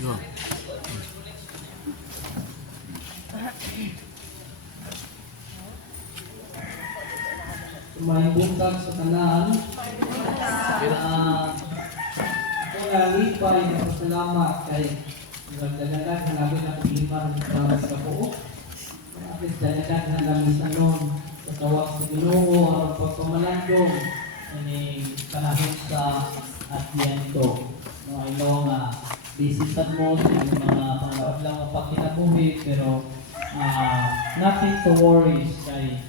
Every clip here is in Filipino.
No. May buntag sa tanan. Kaya lipay na pasalamat kay nagdalagan na namin ang lima para sa buo. At dalagan na namin sa noon sa tawag sa Ginoo ang pagpamalandong ini panahon sa Advento. I know nga bisisan mo sa yung mga pangarap lang ang pagkinabuhi pero nothing to worry kay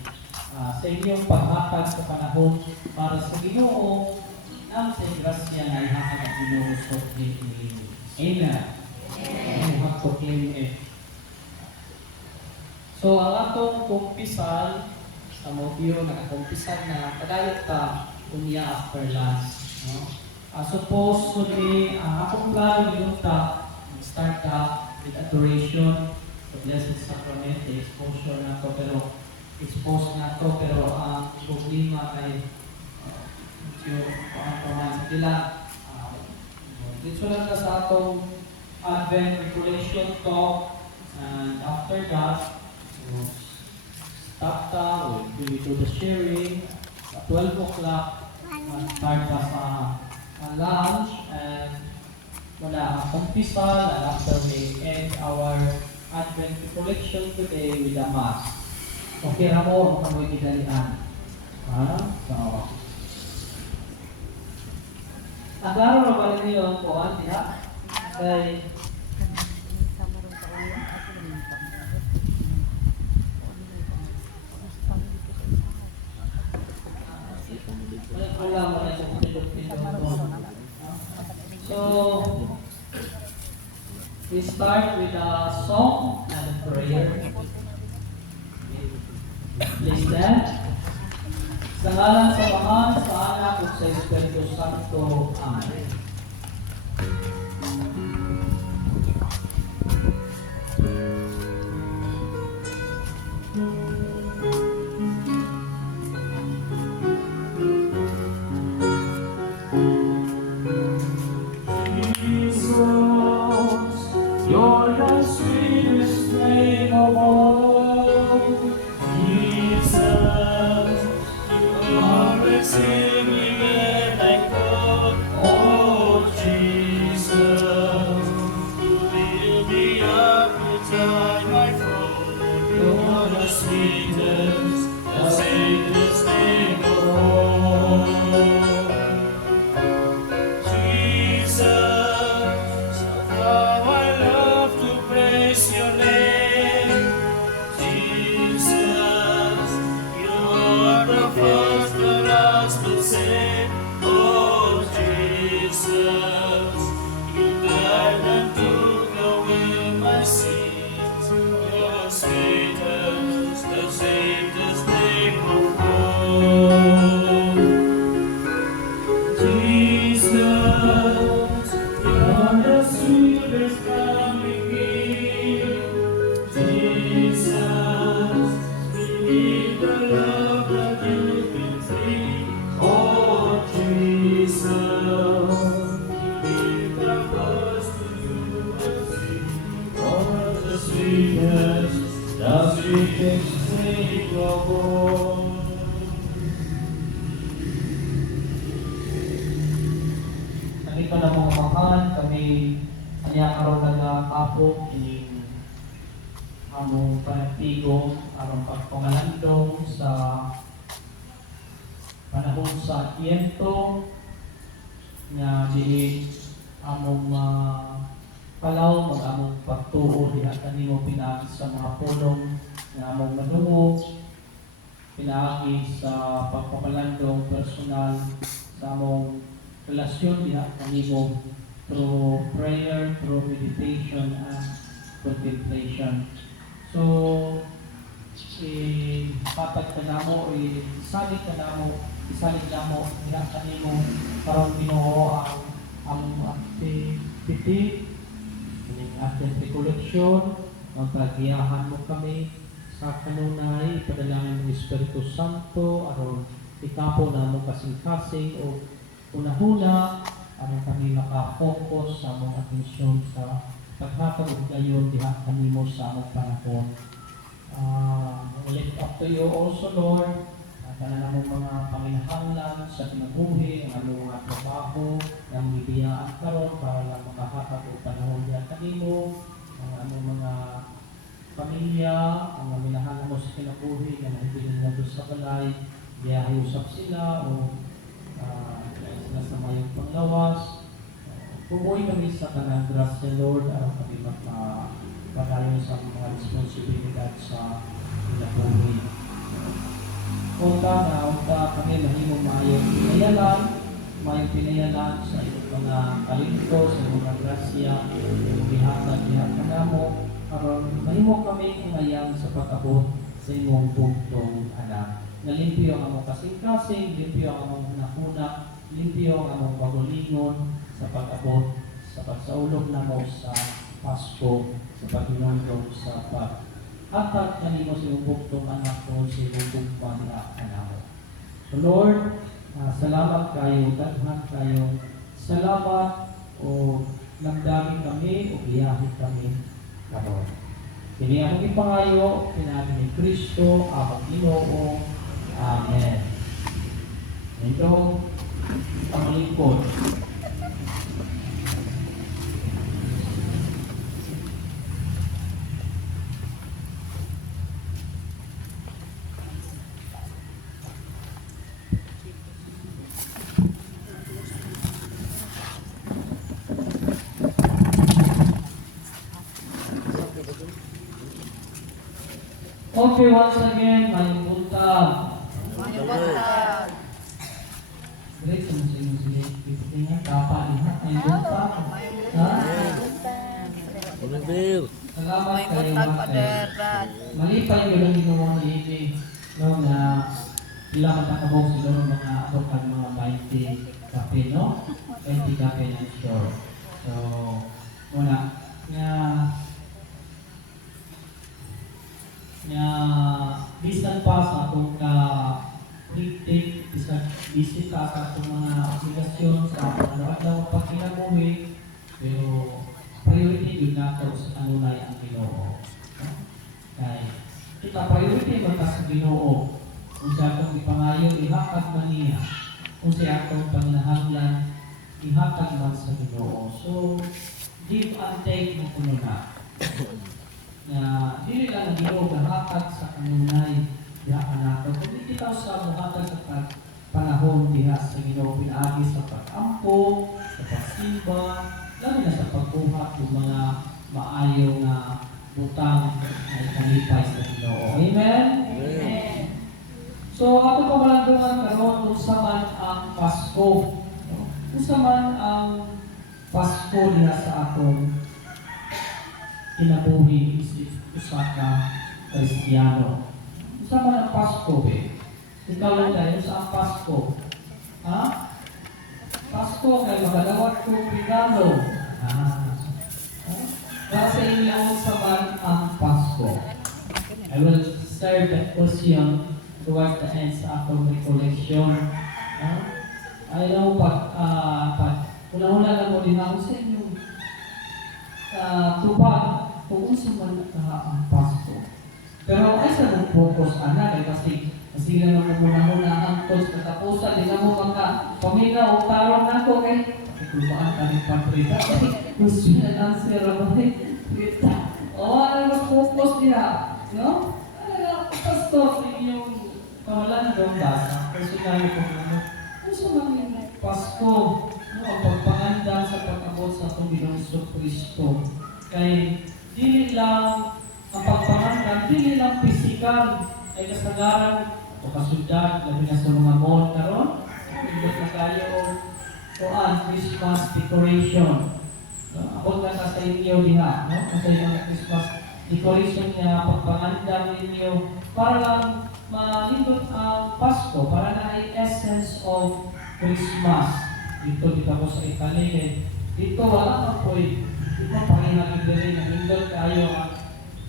sa inyong paghatag sa panahon para sa Ginoo ang sa grasya na ihatag ang Ginoo sa inyo. Amen. Amen. Amen. So, ang atong kumpisal sa modyo, nakakumpisal na padayot pa unya after lunch. No? Supposedly, ang akong plano yung start with adoration, the Blessed Sacrament, the exposure na to, pero ang problema ay ang paman sa dila. Dito lang na sa atong Advent Recollection talk, and after that, stop we'll do the sharing. At 12 o'clock, start pa sa lunch, and wala ang kumpisal, and after we end our Advent Recollection today with the Mass. Okay, Ramo, ang kamoy kidalian. So, ang klaro na pala niyo ang kuhan, diha? Kay, so, we start with a song and a prayer. Please stand. Sa ngalan sa Ama, sa Anak, at sa Espiritu Santo. Amen. You're the sweetest name of all. Jesus, you are the singing and I call. Oh, Jesus, you fill me up with joy, my soul. You're the sweetest name of all. Jesus, how I love to praise your name. Jesus, you are the first and last to say. Oh, Jesus, you died and took away my sins. You're the sweetest name of all. Jesus, you're the sweetest coming in. Jesus, we need the love that you can bring. Oh, Jesus, we lift our voice to you and sing. Oh, the sweetest name of all. Nalika na mga mahal, kami kanya karoon nag-aapok in among panatigo, arong pagpangalandong sa panahon sa Advento nga di among palaw mag-among pagtuo diha kanimo pinaagi sa mga pulong nga among madungo, pinaagi sa pagpamalandong personal sa among relasyon diha kanimo through prayer, through meditation, and contemplation. So, patag ka na mo, isalig na mo, diha kanimo karong Ginoo ang activity, ang ating recollection, magpagiyahan mo kami sa kanunay, padalangin ng Espiritu Santo, aron ikapo na mo kasing-kasing o una-huna, aron kami maka-focus sa mga atensyon sa paghatag kayo diha kanimo sa among panahon. Lift up to you also, Lord, tanan among mga panginahanglan sa kinabuhi, ang among mga trabaho, ang bibiyaan karon para lang makahatag og panahon diha kanimo, ang among mga pamilya, ang minahanglan mo sa kinabuhi, na hindi nila doon sa balay, biyahe usap sila o sila sa mayong panglawas. Pumuwi kami sa kanang grasya, Lord, araw kami padayon sa mga responsibilidad sa kinabuhi. Unta kami mahimong mayong pinayalan sa iyong mga kalingko, sa iyong mga grasya, bihatag kanamo, aron mahimo kami umayang sa pag-abot sa imong buntong anak. Nalimpyo ang among kasing-kasing, limpyo ang among hunahuna, limpyo ang among paghulingon sa pag-abot, sa pagsaulog namo sa Pasko, sa paghinandong sa pag-hatag kanimo sa imong buntong anak ko, sa imong buntong anak. So Lord, salamat kayo, daghan kayo. Salamat o nagdami kami o biyahe kami karon. Kini among ipangayo, kinabi ni Kristo, among Ginoo. Amen. Ito ang lingkod. Okay, once again, mayong buntag. Great, sumusunod. Tingnan, kapa niya. Mayong buntag. Ha? Salamat kayo, Master. Malipay ko lang ginawa ni Amy. No, na sila matakabog siguro mga abot mga 20 kape, no? 20 kape ng store. So, muna, bisan pa sa atong ka-higtig, bisan pa sa atong mga obligasyon sa araw-araw pagkinabuhi, pero priority yun nato sa kanunay ang Ginoo. Kaya, kita priority mo sa Ginoo. Kung siya atong ipangayo, ihatag man niya. Kung siya atong panginahanglan, ihatag man sa Ginoo. So, give and take mo kuno na. Dili lang ang Ginoo gahatag sa kanunay diha kanato, kundi kita sa muhatag sa panahon diha sa Ginoo pinaagi sa pag-ampo, sa pagsimba, lalo na sa pagbuhat ng mga maayo nga butang na ikalipay sa Ginoo. Amen? Amen. So ako pamalandungan karon unsa man ang Pasko. Unsa man ang Pasko diha sa atong kinabuhi usa ka Kristiyano. Usa man ang Pasko be? Ikaw lang dahil sa ang Pasko. Ha? Pasko kay magalawat ko regalo. Para sa inyo usa man ang Pasko. I will serve that question towards the end sa akong recollection. I know una-una lang mo din ako sa inyo tupad kung unsa man ang Pasko. Pero ay sa nang focus ana kasi lang mo muna ang tos katapusan di na mo maka pamina o taron nako kay kulbaan ka ng patrita. Question and answer ba? Ano focus niya, no? Pastor yung kawalan ng basa. Personal ko ano. Unsa man yung Pasko, no, ang pagpangandam sa pag-abot sa atong Ginoong Kristo. Kay dili lang ang pagpangandam, dili lang pisikal ay kasagaran o kasundan labi na sa mga mall karon. Indot na kayo o Christmas decoration. No, abot na sa inyo diha, no? Sa mga Christmas decoration niya pagpangandam ninyo para lang malindot ang Pasko, para na ay essence of Christmas. Dito ko sa Italy. Dito wala na po ito pahinagin din na lindot kayo ang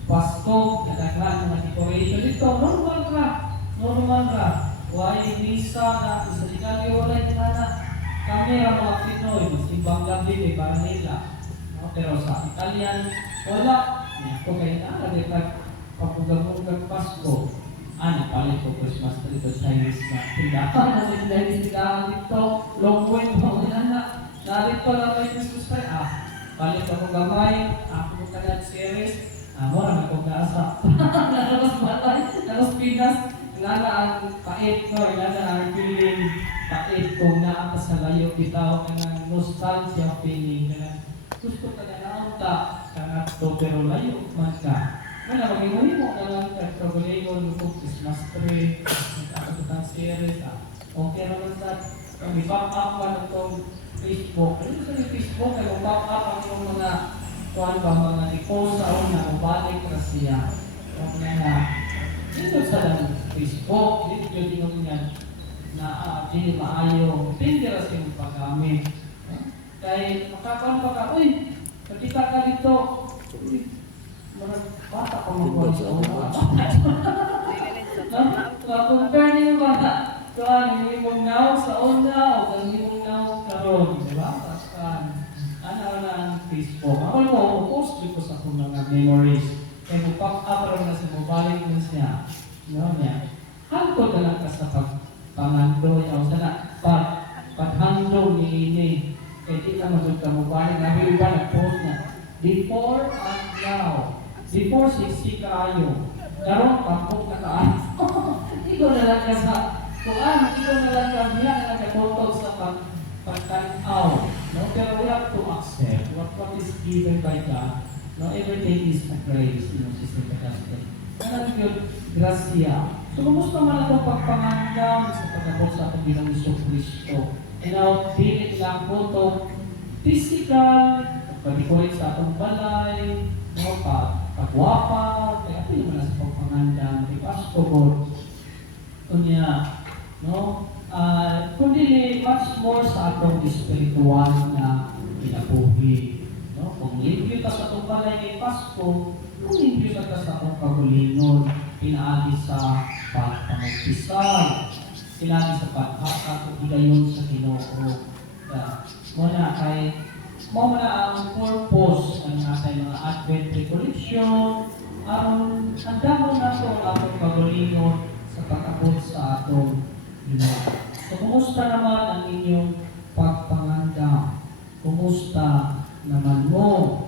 Pasko, nadaghan mga decoration. Dito, normal ka. Why misa na sa ligali wala yung na kami ang mga Pinoy, simbang gabi, para nila. No? Pero sa Italian, wala. Ako kayo na, pagpugamugang Pasko. Palit ko Christmas tree to Chinese na tindahan. Kasi Chinese tindahan dito, long way mo. Narito lang may Christmas tree. Palit ako gamay, ako ka na series. Mura, may pagkasa. Nalos balay, nalos Pinas. Nana ang pait ko, nana ang feeling pait kung naapa sa layo bitaw ka ng nostalgia feeling ka na gusto ka na naunta ka na to pero layo man ka. Mana magiging mo ka lang kagkagulingon kung Christmas tree, nakakatutang series, okay naman sa kami back up ka na itong Facebook. Ano sa Facebook, ay back up ang yung mga kuhan ba, mga i-post sa una, mabalik ka siya. Okay na, dito sa Facebook, dito yung yan na hindi maayo, dangerous yung paggamit. Kaya makakaroon pa ka, uy, pagkita ka dito, mga bata pa magkuhan sa una. Compare niyo ba na, hindi mong now sa una o hindi mong now karoon, di ba? Ano na ang Facebook. Ako mo, post ko sa kong mga memories. Kaya mag-pop up rin na sa mobile mo siya. Yun niya. Hangko na lang ka sa pangando. O sana, paghando ni ini. Kaya di ka masod ka mobile. Nabi iba nag-post niya. Before and now. Before 60 kaayo. Karoon, kampok na kaan. Ikaw na lang ka sa kuan. Ikaw na lang ka niya na nagkatotog sa pagtanaw. No? Pero we have to accept what is given by God. No, everything is a grace, Sister Catastre. Kanang yun, grasya. So, kumusta man itong pagpangandam sa pagkabot sa ating Ginong Kristo? And now, dili lang po ito physical, pag-decorate sa atong balay, no, pagwapa, kaya ito naman sa pagpangandam, kay Pasko God. Kunya, no, kundi much more sa atong spiritual na kinabuhi. No? Kung limpyo ka sa itong balay kay Pasko, kung limpyo ka sa itong kagulingon, pinaagi sa pagpamagpisal, pinaagi sa paghakat o higayon sa Ginoo. Muna ang purpose ng ating mga Advent Recollection, ang damo na ito ang atong kagulingon sa pag-abot sa atong Ginoo. So, kumusta naman ang inyong pagpanganda? Kumusta naman mo?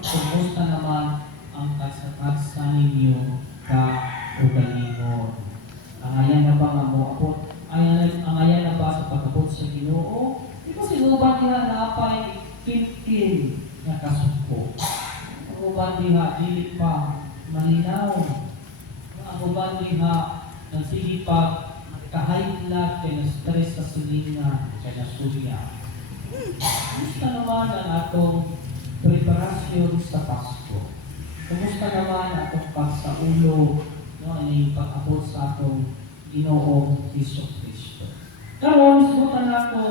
Kumusta naman ang kasakatsa ninyo kaugalingon? Ang ayan na ba nga mo abot? Ang ayan na ba sa pag-abot sa Ginoo? Di ba siguro ba nila napay kinkin na kasuko? Ang uban diha, dili pa malinaw. Ang uban diha, nagsige pa kahaylat kay na-stress sa silingan kay na-surya. Kumusta naman ang atong preparasyon sa Pasko? Kumusta naman ang atong pagsaulo, no, ang pag-abot sa atong Ginoong Kristo? Karon, subukan ako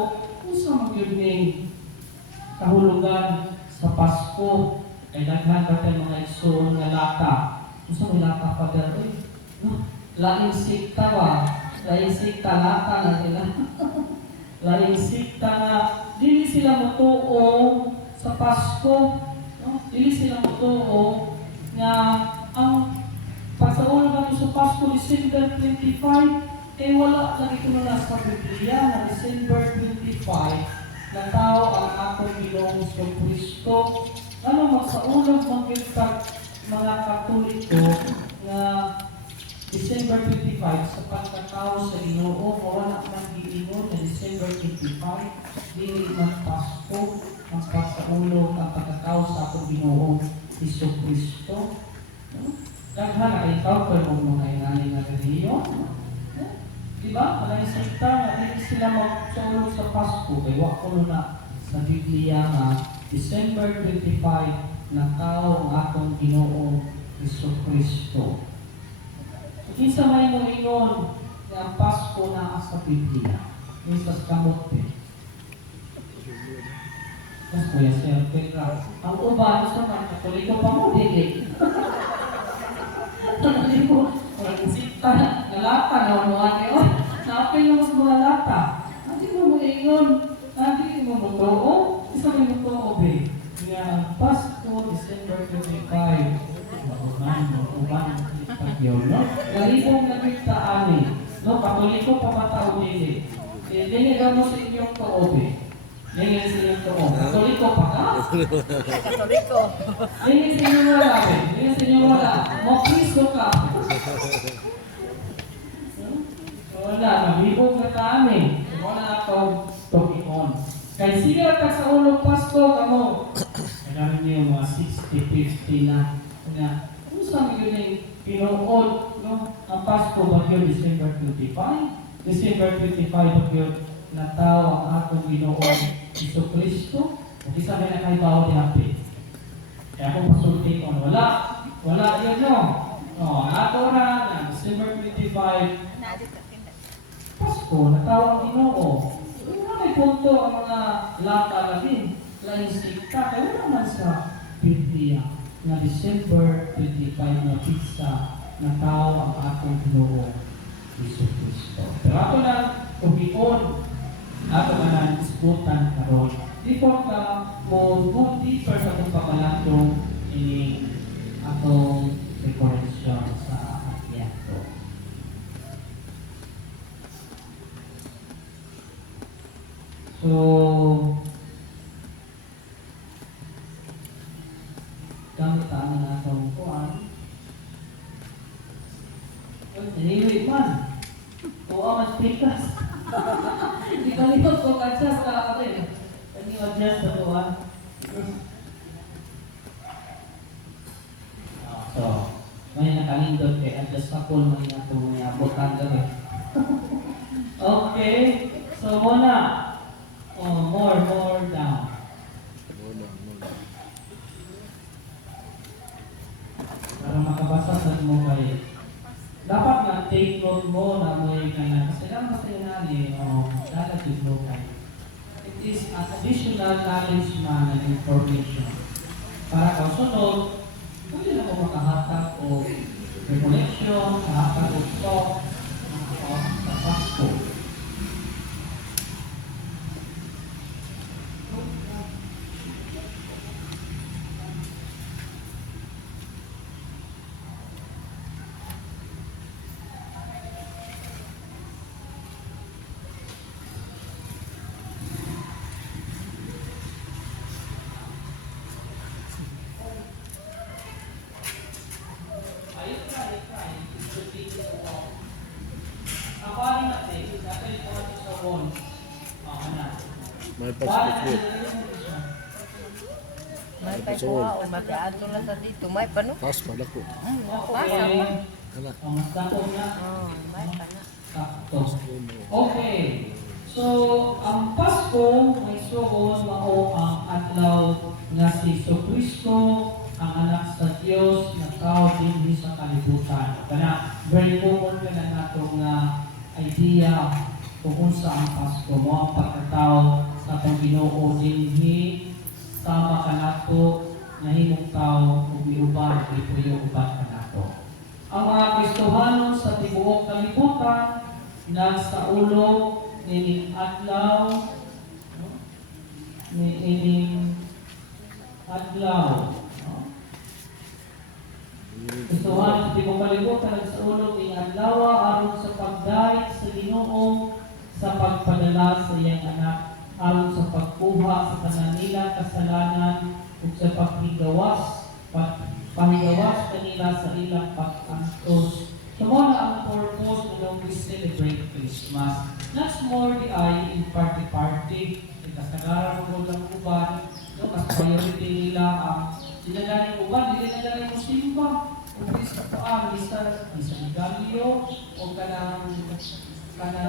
kung sa magyudning kahulugan sa Pasko ay daghan pa tayo mga igsoon nga lata. Kung sa may lata pa dito, laing sikta ba? Laing sikta lata na sila. Laing sikta na dili sila mutuo sa Pasko, no? Dili sila mutuo nga ang pagsaulo natin sa Pasko December 25 wala lagi ko na sa Biblia na December 25 na tao ang atong Ginoong Kristo. Ano magsaulo mga Katoliko na December 25 sa pagkatao sa Ginoo, wala man giingon na December 25, dili man Pasko, ang pagsaulog ang pagkatao sa atong Ginoo Hesus Kristo. Daghan na encounter mo mga inani nga reliyon. Diba? Alay sa ita na hindi sila magsaulog sa Pasko, kaya wako na sa Biblia nga December 25 na tao ang atong Ginoo Hesus Kristo. Isa may moingon na ang Pasko na sa Biblia. Isas kamote. Mas kuya Sir Pedro. Ang uban sa mga Katoliko pa mo, dili. Hindi mo, walang sikta, nalata na unuan niyo. Naapil mo sa mga lata. Hindi mo moingon. Hindi mo motoo. Isa may motoo, be. Kaya ang Pasko December 25, uban pagyon, no? Galibong nagkita ani, no? Katoliko pamatao dili. Dili mo sa inyong tuobe. Dili sa inyong tuobe. Katoliko pa ka? Katoliko. Dili sa inyong wala, dili sa inyong wala. Mo Kristo ka. Wala, nabibog na kami. Wala na ito tukion. Kaya sige ka sa ulong Pasko kamo. Kailangan niyo mga 60-50 na. Kung saan yun yung pinuod, no? Ang Pasko ba yun, December 25? December 25 ba yun, nataw ang atong Ginoon Iso Kristo? O di sabi na kayo bawa ni Happy. Kaya kung pasulting on, wala yun, no? No, ang ato na, December 25, Pasko, nataw ang Ginoo. Wala may punto ang mga lata lamin, lain sikta, kaya wala man sa Biblia na December 25 na pizza na tao ang atong Ginoo Iso Kristo. Pero ako lang kubion, ako man isputan karon. Di po ka mo deeper sa kung pamalatong ini atong decoration sa Advento. So, gamit ang atong kuwan. Anyway, man. Kuha mas pikas. Hindi ka nito kung adjust ka ako rin. Can you adjust sa kuwan? So, may nakalindot kay adjust pa po may atong may abutan gabi. Okay. So, muna. More down. Para makabasa sa mo kayo. Dapat na take note mo na may kanya. Kasi lang mas tinanali, lalagid mo kayo. It is an additional knowledge man and information. Para kausunod, pwede na mo makahatag o recollection, kahatag o talk, sa Pasko. May passport. May pagkuha o mag-aadto na sa dito. May pa no? Pas malako. Pasa mo. Kana. May pa na. Okay. So, ang Pasko may suon mao ang adlaw nga si Kristo ang anak sa Dios na tao dinhi sa kalibutan. Kana very common ka na nato nga idea kung unsa ang Pasko mo ang pagkatao sa atong Ginoo dinhi sama ka nato nahimong tao ug miuban ipuyo uban ka nato. Ang mga Kristohanon sa tibuok kalibutan nagsaulog nining adlaw Kristohanon sa tibuok kalibutan nagsaulog nining adlaw aron sa pagdait sa Ginoo sa pagpadala sa iyang anak aron sa pagkuha sa kanila kasalanan ug sa paghigawas kanila sa ilang pag-antos. So mo na ang purpose ng we celebrate Christmas. Not more di ay in party. Kasagaran mo lang uban, no? Kas priority nila ang dinagaling uban, hindi dinagaling mo simba. Umpis na paan, isa Galio, o kanang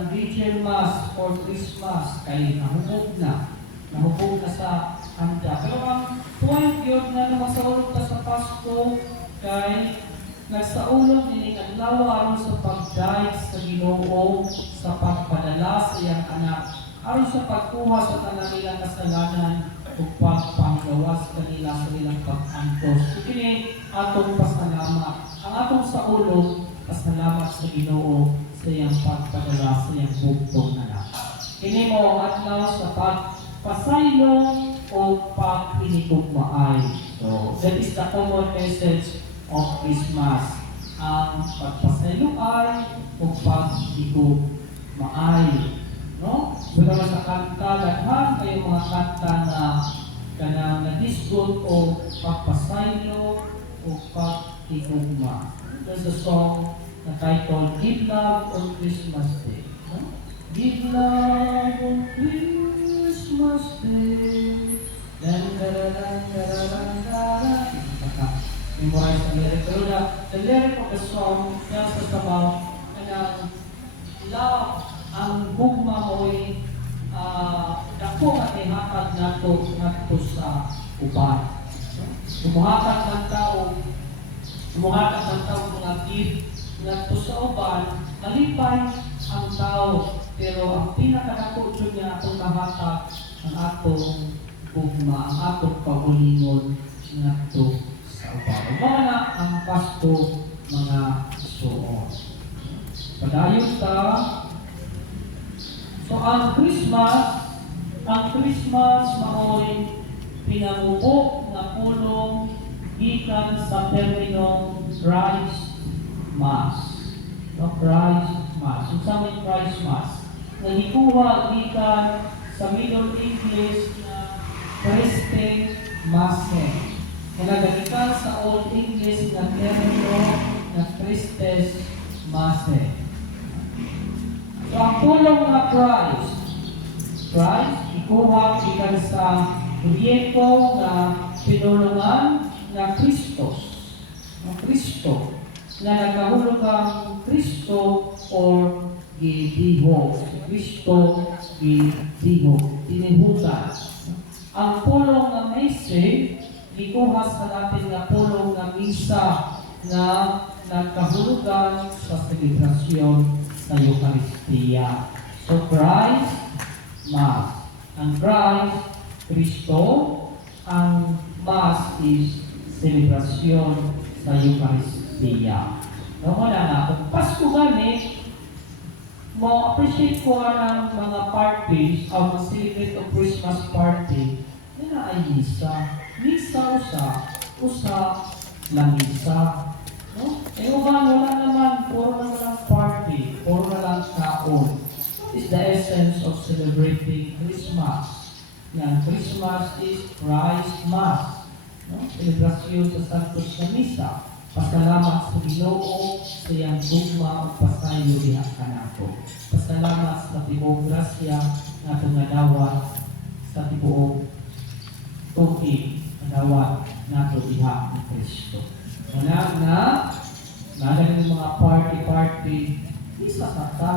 Virgin Mass or Christmas, kay nahubog na sa handa. Pero ang point yun na namasaulog ka sa Pasko, kay nagsaulog nining adlaw aron sa pagdait sa Ginoo sa pagpadala sa iyang anak aron sa pagkuha sa kanilang kasalanan ug pagpanggawas kanila sa ilang pag-antos. Kini atong pasalamat. Ang atong saulog pasalamat sa Ginoo sa iyang pagpadala sa iyang bugtong anak. Kini mo adlaw sa pagpasaylong o pag-inikugmaay. So, that is the common message of Christmas. Ang pagpasaylo ay o pag-inikugmaay. No? Pero sa kanta, daghan kayo mga kanta na kanang nadisgot o pagpasaylo o pag-inikugma. There's a song na titled Give Love on Christmas Day. No? Give love on Christmas Day. Dan dararan dararan dararan. Memorize the lyric. Pero the lyric of the song tells us about love ang gugma mo'y dako nga ihatag nato sa uban. Umuhatag ng tao mga gift nato sa uban, malipay ang tao, pero ang pinakadako niya atong kahatag ang atong gugma, ang atong pagulingon nato sa uban. Mga na ang Pasko, mga suon. Padayon ta. So ang Christmas mao'y pinangubo na pulong gikan sa terminong Christ Mass. No, Christ Mass. Yung sa may Christ Mass. Nagikuha gikan sa Middle English na Christe Masse. Nagagalikan sa Old English na termino na Christes Masse. So ang pulong na Christ, ikuha gikan sa Grieko na pinulungan na Kristos, Kristo, na nagkahulog ang Kristo or Gidiho. Kristo, Gidiho, tinihugan. Ang pulong na Mese, ikuha sa natin na pulong na Misa na nagkahulugan sa selebrasyon sa Eucharistia. So Christ, Mass. Ang Christ, Kristo. Ang Mass is selebrasyon sa Eucharistia. Naman na kung Pasko gani, mo appreciate ko ang mga parties, ang celebrate of Christmas party, na ay misa. Misa usa lang misa. No? Wala naman, puro na lang party, puro na lang kaon. What is the essence of celebrating Christmas? Yan, Christmas is Christ Mass. No? Selebrasyon sa Santos na Misa. Pasalamat sa Ginoo sa iyang gugma o pasayo diha kanako. Pasalamat sa tibuok grasya nga tungadawat sa tibuok tuig nadawat nato diha ni Kristo. Na yung mga party, isa sa ta.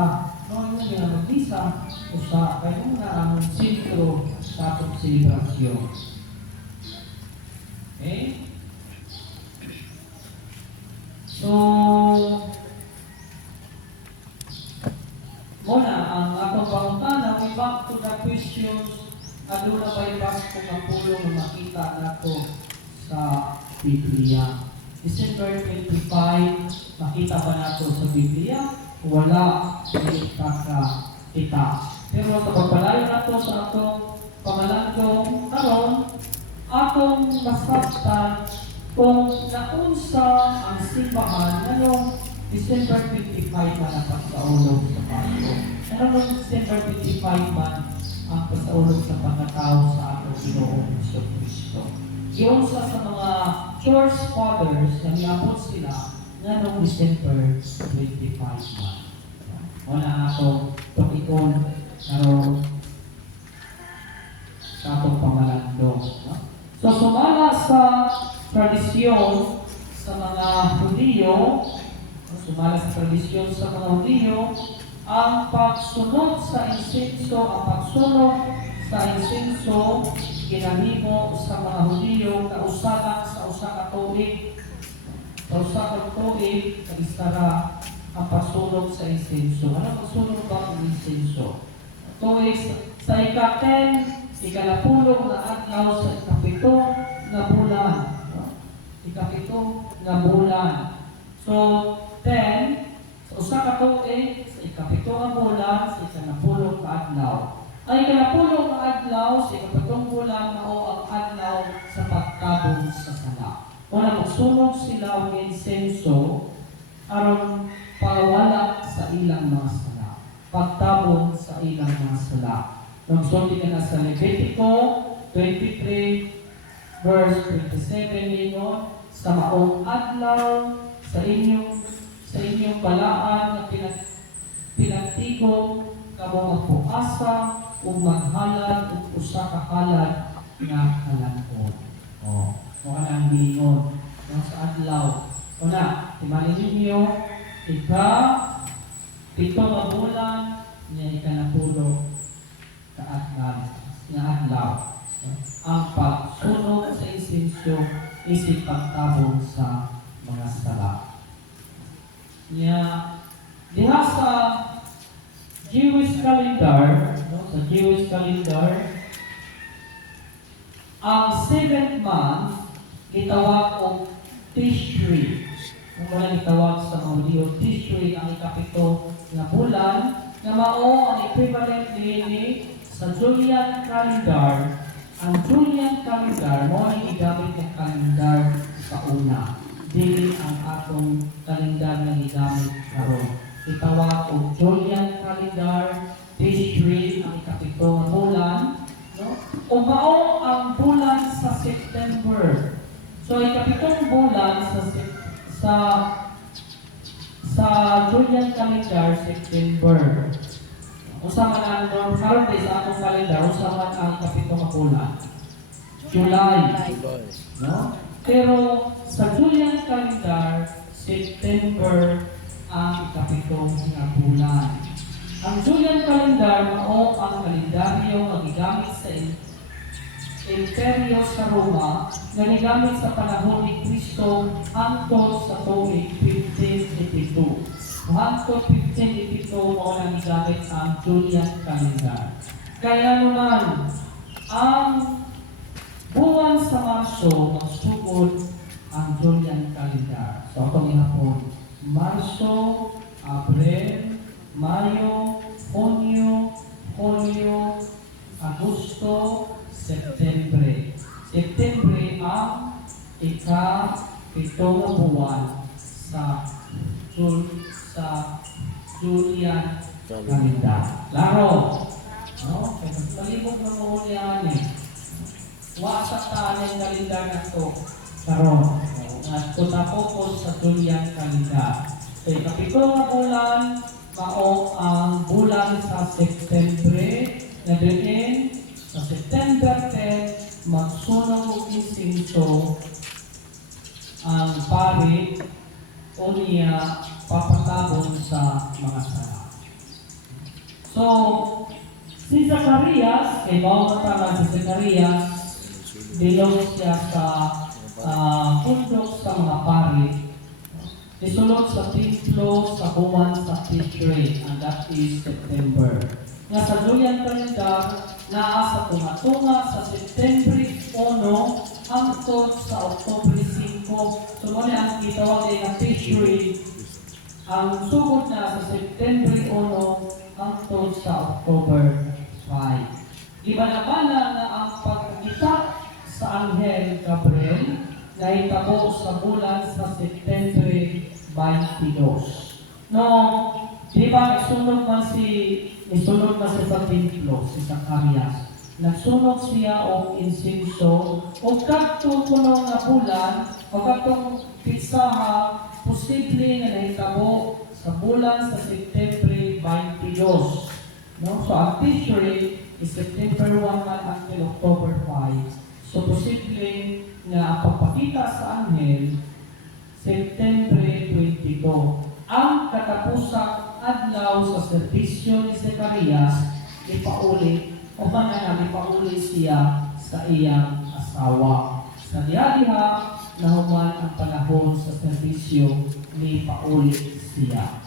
No, yung mga mag-isa, usa, kaya yung ang sentro sa atong selebrasyon. Okay? So, muna, ang atong pangutana, we back to the questions, ano na ba yung Pasko ng pulong na makita nato sa Biblia? December 25, makita ba nato sa Biblia? Wala, ay kita. Pero sa pagpalayo nato sa atong pangalandong karon, atong masabtan kung naunsa ang simbahan ngayong December 25 man ang pagsaulog sa Pasko. Ano nung December 25 man ang pagsaulog sa pagkatao sa atong Ginoong Kristo. Yun sa mga church fathers na niabot sila nga noong December 25 man. Wala nga itong tukikon karoon sa atong pamalandong. No? So, sumala sa tradisyon sa mga Hudiyo, ang pagsunod sa insenso, ginahimo sa mga Hudiyo na usalang sa usa ka tuig. Sa usa ka tuig, kagistara ang pagsunod sa insenso. Ano pagsunod ba ang insenso? Tuig sa ika-10, ikalapulong na adlaw sa ikapito na bulan. Ikapito na bulan. So, 10, sa usa ka tuig, sa ikapito nga bulan, sa ikalapulong na adlaw. Ang ikanapulo nga adlaw sa ikapatong bulan mao ang adlaw sa pagtabon sa sala. Wala magsunog sila og insenso aron pawala sa ilang mga sala. Pagtabon sa ilang mga sala. Nagsulti ka na sa Levitico 23 verse 27 ninyo, sa maong adlaw sa inyong balaan na pinagtigong kamo magpuasa ug maghalad ug usa ka halad nga kalangkod. Mukha na ang bilingon sa adlaw. Una, timalin ninyo, pito nga bulan niya ikanapulo ka adlaw. Ang pagsunog sa insenso isip pagtabon sa mga sala. Diha sa Jewish calendar, ang 7th month gitawag og Tishri. Kung wala gitawag sa mga Tishri ang ikapito na bulan na mao ang equivalent niini sa Julian calendar. Ang Julian calendar mo ang igamit ng calendar sa una. Dili ang atong calendar na igamit karon. Itawag og Julian calendar, Tishri ang ikapito nga bulan, no? O mao ang bulan sa September. So ikapitong bulan sa Julian calendar, September. Usa man ang karon sa atong kalendar, usa man ang kapitong nga bulan. July. No? Pero sa Julian calendar, September ang ikapitong nga bulan. Ang Julian calendar mao ang kalendaryo nga gigamit sa Imperyo sa Roma nga gigamit sa panahon ni Kristo hangtod sa tuig 1582. Hangtod 1582 mao nang gigamit ang Julian calendar. Kaya naman ang buwan sa Marso magsugod ang Julian calendar. So atong ihapon, Marso, Abril, Mayo, Hunyo, Hulyo, Agosto, September. September ang ika-pitong buwan sa Julian calendar. Laro. No? Palibog na mo niyan eh. Wasa tanin kalendar na to. Karon. At kung na-focus sa Julian calendar. So, ikapitong na bulan, mao ang bulan sa September, na din sa September 10, magsunog og insenso ang pari o niya papatabon sa mga sala. So, si Zacarias, kay bawat tama si Zacarias, belong siya sa pundok sa mga pari. Isulod sa templo sa buwan sa Tishri, and that is September. Nga sa Julian calendar, naa sa tumatunga sa September 1 hangtod sa October 5. So, muli ang gitawag ay na Tishri. Ang sugod na sa September 1 hangtod sa October 5. Ibanabana na ang pagkita sa Anghel Gabriel na itabo sa bulan sa September 22. No, di ba nagsunog man sa templo, si Zacarias. Nagsunog siya o insenso o kadtong kuno nga bulan o kadtong pitsaha posible nga nahitabo sa bulan sa September 22. No? So ang Tishri is September 1 until October 5. So posible nga ang pagpakita sa anghel September 22. Ang katapusang adlaw sa serbisyo ni Zacarias ipauli o ipauli siya sa iyang asawa. Sa diha na human ang panahon sa serbisyo ni pauli siya.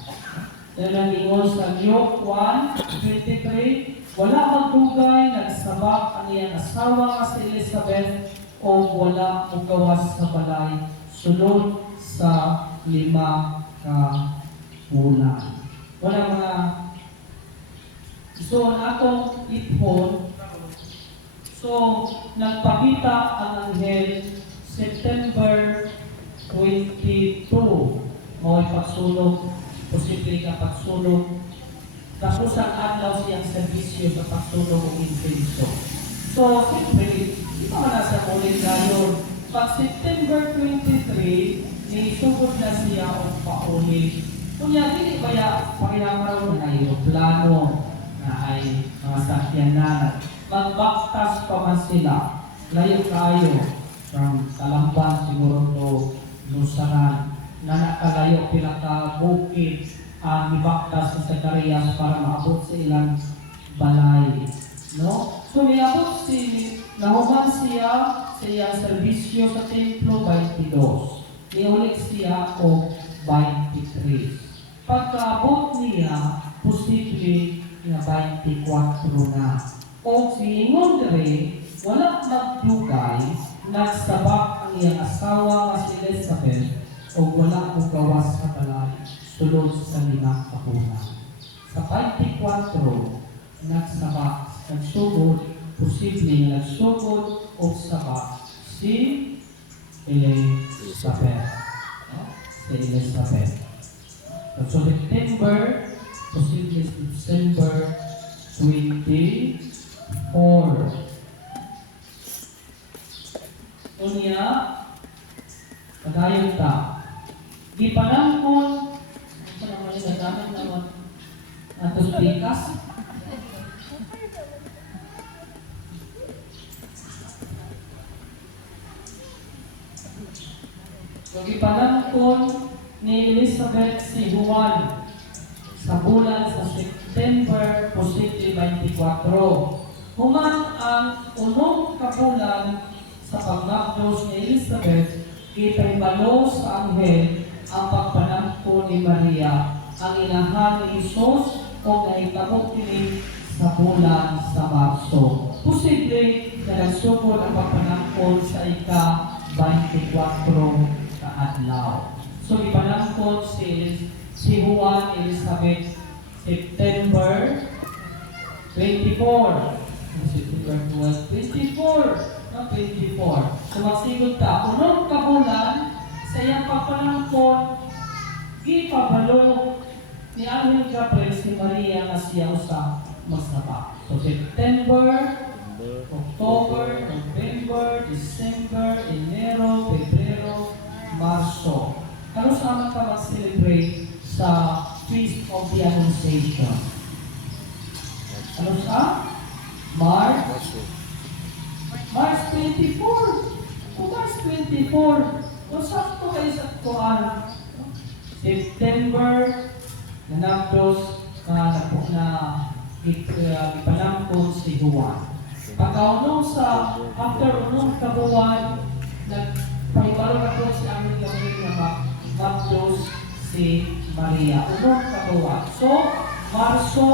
Dahil ingon sa Luke 1:23, wala magdugay nagsabak ang iyang asawa nga si Elizabeth o wala magawas sa balay sunod sa 5 ka bulan. Wala mga So, atong iphone, so, nagpakita ang anghel September 22. Mawa'y pagsulong, posible ka pagsulong. Tapos ang adlaw siyang servisyo sa pagsulong o insenso. So, siyempre, di pa man nasa ulit ngayon. Pag September 23, nisugod na siya o paulit. Kunya, hindi kaya pakinamaroon na aeroplano na ay mga sakyan na magbaktas pa man sila. Layo kayo from Talamban siguro to Lusaran na nakalayo pila ka bukid ang ibaktas sa Zacarias para maabot sa ilang balay. No? So, niabot nahuman siya sa iyang serbisyo sa templo 22. Niulit siya o 23. Pagkaabot niya, posible na 24 na. O siningon dere, wala magdugay, nagsabak ang iyang asawa nga si Elizabeth o wala kong gawas sa balay, sulod sa 5 kapunan. Sa 24, nagsabak, nagsugod, posible nagsugod o sabak si Elizabeth. No? Si Elizabeth. So September, posible December 24. Unya, padayon ta. Di panahon, ano naman yung nagamit naman natos pikas? So, di panahon ni Elizabeth si Juan sa bulan sa September, posible 24. Human ang unong kabulan sa pagnapdos ni Elizabeth, ipahibalo sa anghel ang pagpanangko ni Maria, ang inahan ni Jesus o naitabo kini sa bulan sa Marso. Posible na nagsugod ang pagpanangko sa ika-24 ka adlaw. So, ipanangkot si Juan Elizabeth September 24. September 12, 24. No, 24. So, magsigod ta. Unong kabulan sa iyang pagpanangkot, ipabalo ni Anghel Gabriel si Maria na siya usa magsaba. So, September, October, November, December, Enero, Pebrero, Marso. Ano sama ka mag-celebrate sa Feast of the Annunciation? Ano sa? March 24. Kung March 24, kung sakto kayo sa tuwan, September, nanapdos na ipanangkon si Juan. Pagkaunong sa, after unong kabuwan, nagpahibalo na po si Amin Gabriel na Matthews si Maria. Unong kabuwan. So, Marso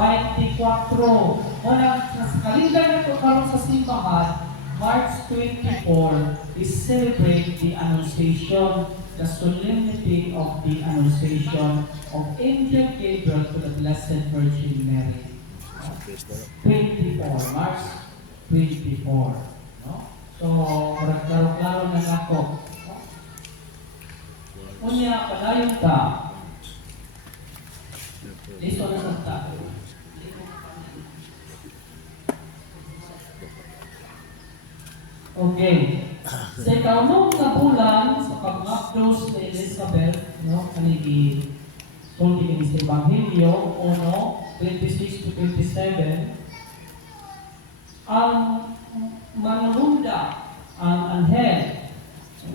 24. Muna, sa kalendar na ito karoon sa simbahan, March 24 is celebrate the Annunciation, the solemnity of the Annunciation of Angel Gabriel to the Blessed Virgin Mary. 24, March 24. No? So, klaro-klaro na ako. Unya, padayon ta. Liso na sa ta. Okay. Sa ikaunong na bulan, sa pag-updose ni Elizabeth, no, kanigi, kung di sa Ebanghelyo, 1:26 to 27, ang manununda, ang anghel,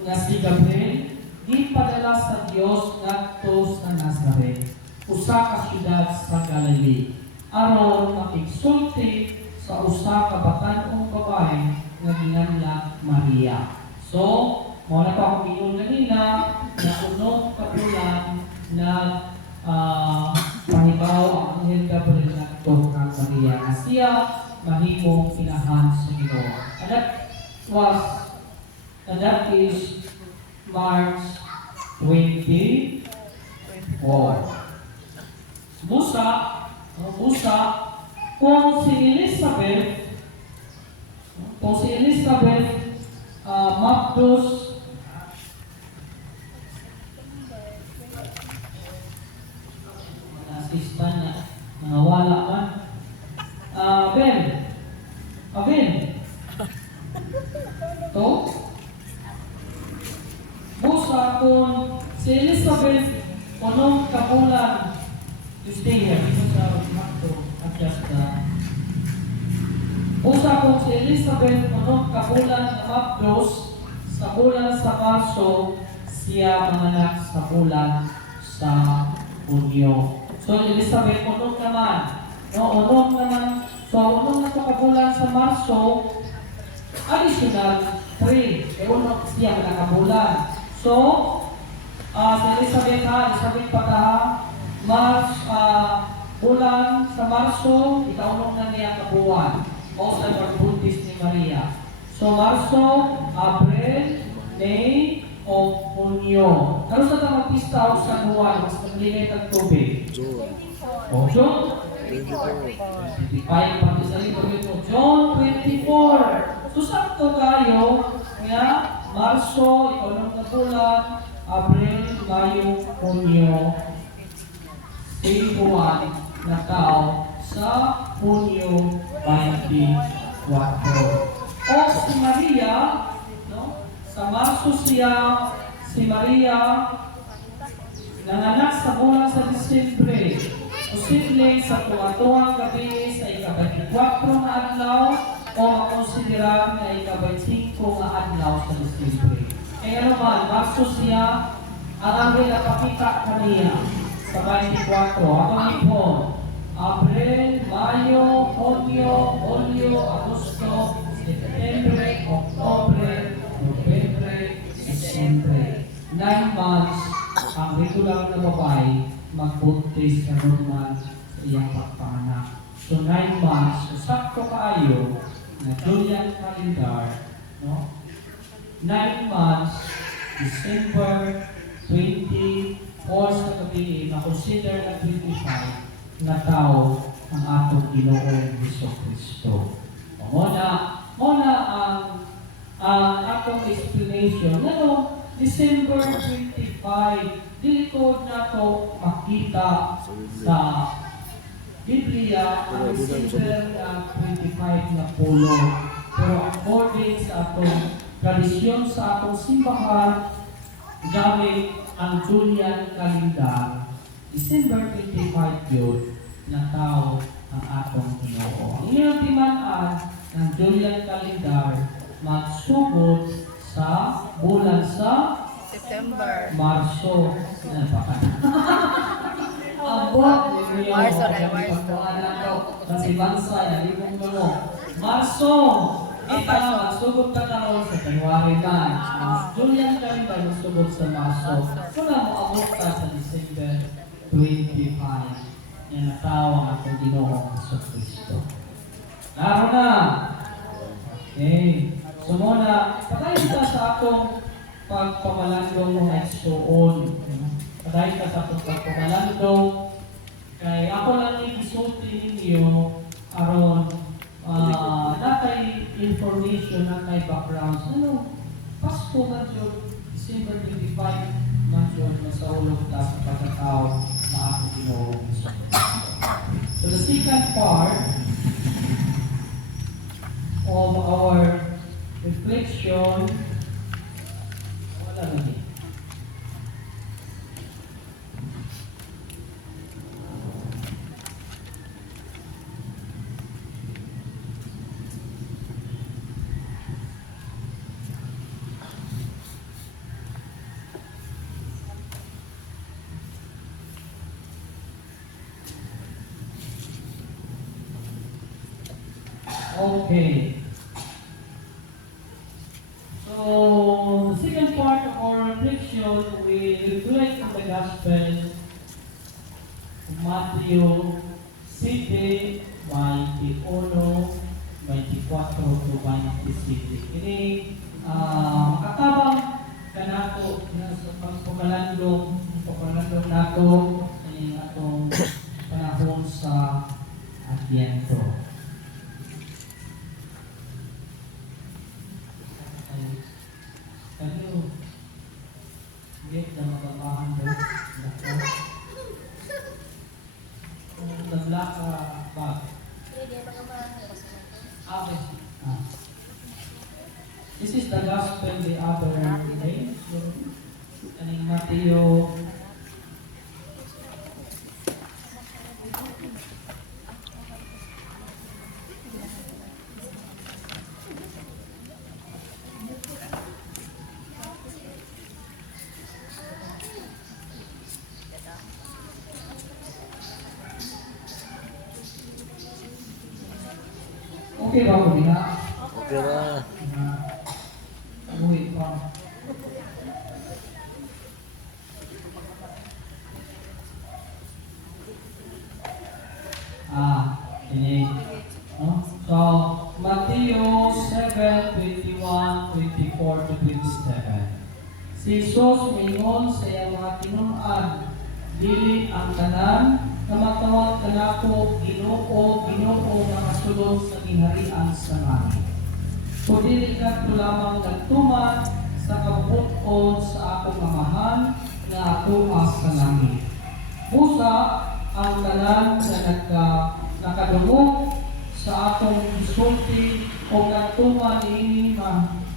nga si Gabriel, gipadala sa Dios ngadto sa Nazaret, usa ka syudad sa Galilee, aron makigsulti sa usa ka batan-ong babae nga ginganla Maria. So, mao na pa akong ingon kanina na unong kabulan na pahibaw ang anghel Gabriel ngadto kang Maria na siya mahimong inahan sa Ginoo. And that is March 24. Musa, usa, kung si Elizabeth Mapdos asista niya, nangawala man. Abel. To? Busa kung si Elizabeth unong kabulan, you stay here, dito sa Makto, adjust Busa kung si Elizabeth unong kabulan na Mapdos, sa bulan sa Marso, siya manganak sa bulan sa Hunyo. So, Elizabeth, unong naman. No, unong naman. So, unong na ito kabulan sa Marso, additional 3. Unong siya manakabulan. So, si Elizabeth pa ka, bulan sa Marso, ikaunong na niya kabulan. O sa pagbuntis ni Maria. So, Marso, Abril, May, o Hunyo. Ano sa tamang pista o sa buwan? Mas naglilit ang tubig. June. O, June? 24. 25, pati sa libro ito. June 24. So, sakto tayo. Kaya, Marso, ikaunong na bulan, Abril, Mayo, Hunyo, si buwan na tao sa Hunyo 24. O si Maria, no? Sa Marso siya, si Maria, nanganak sa bulan sa Disyembre. Posible sa tuwang gabi sa ika-24 na adlaw o makonsidera na ika-25 na adlaw sa Disyembre. Kaya naman, Marso siya, ang angel na pakita kaniya sa 24. Atong ipon, Abril, Mayo, Hunyo, Hulyo, Agosto, Septembre, Oktobre, Nobyembre, Disyembre. 9 months, ang regular na babae magbuntis sa normal sa iyang pagpanganak. So 9 months, so sakto kaayo na Julian calendar, no? 9 months, December 24 sa gabi, na-consider na 25 na tao ang atong Ginoong Jesucristo. Muna ang atong explanation. Ano, December 25, dili ko na to makita sa Biblia ang December 25 na pulo. Pero according sa atong tradisyon sa atong simbahan, gamit ang Julian calendar, December 25 yun na tao ang atong Ginoo. Ang iyong timaan ng Julian calendar magsugod sa bulan sa September. Marso. Abot Marso na, Marso. Kasi bansa, nalibong mo. Marso! Ita, magsugod ka karon sa January na. Julian calendar magsugod sa Marso. Kung mo abot ka sa December 25. Yan na tao ang atong Ginoong Jesucristo. Laro na! Okay. So muna, patayin ka sa atong pagpamalandong mga igsuon. Patayin ka sa atong pagpamalandong. Kaya ako lang i-isulti ninyo aron natay information na may background. Ano? Pasko na dyan, December 25 na dyan, masaulog ta sa pagkatao sa ating Ginoong Jesucristo. So the second part of our reflection, wala na din. Okay. So, the second part of our reflection, we reflect on the Gospel of Matthew 7, 21, 24 to 27. Ini makatabang ka nato sa pagpamalandong nato sa atong panahon sa Kanyo, hindi na magamahan doon. Kung nagla ka ba? Okay. This is the gospel the other day. Kaning Mateo okay ba ko diha? Okay na. Uwi pa. Ini. No? So, Mateo 7:21, 24 to 27. Si Jesus mingon sa iyang mga tinunan, dili ang tanan na matawag kanako Ginoo, Ginoo nga kasulod sa gingharian sa langit. Kundi kadto lamang nagtuman sa kabuton sa akong amahan nga ato sa langit. Busa ang tanan na nakadungog sa atong isulti o nagtuman niini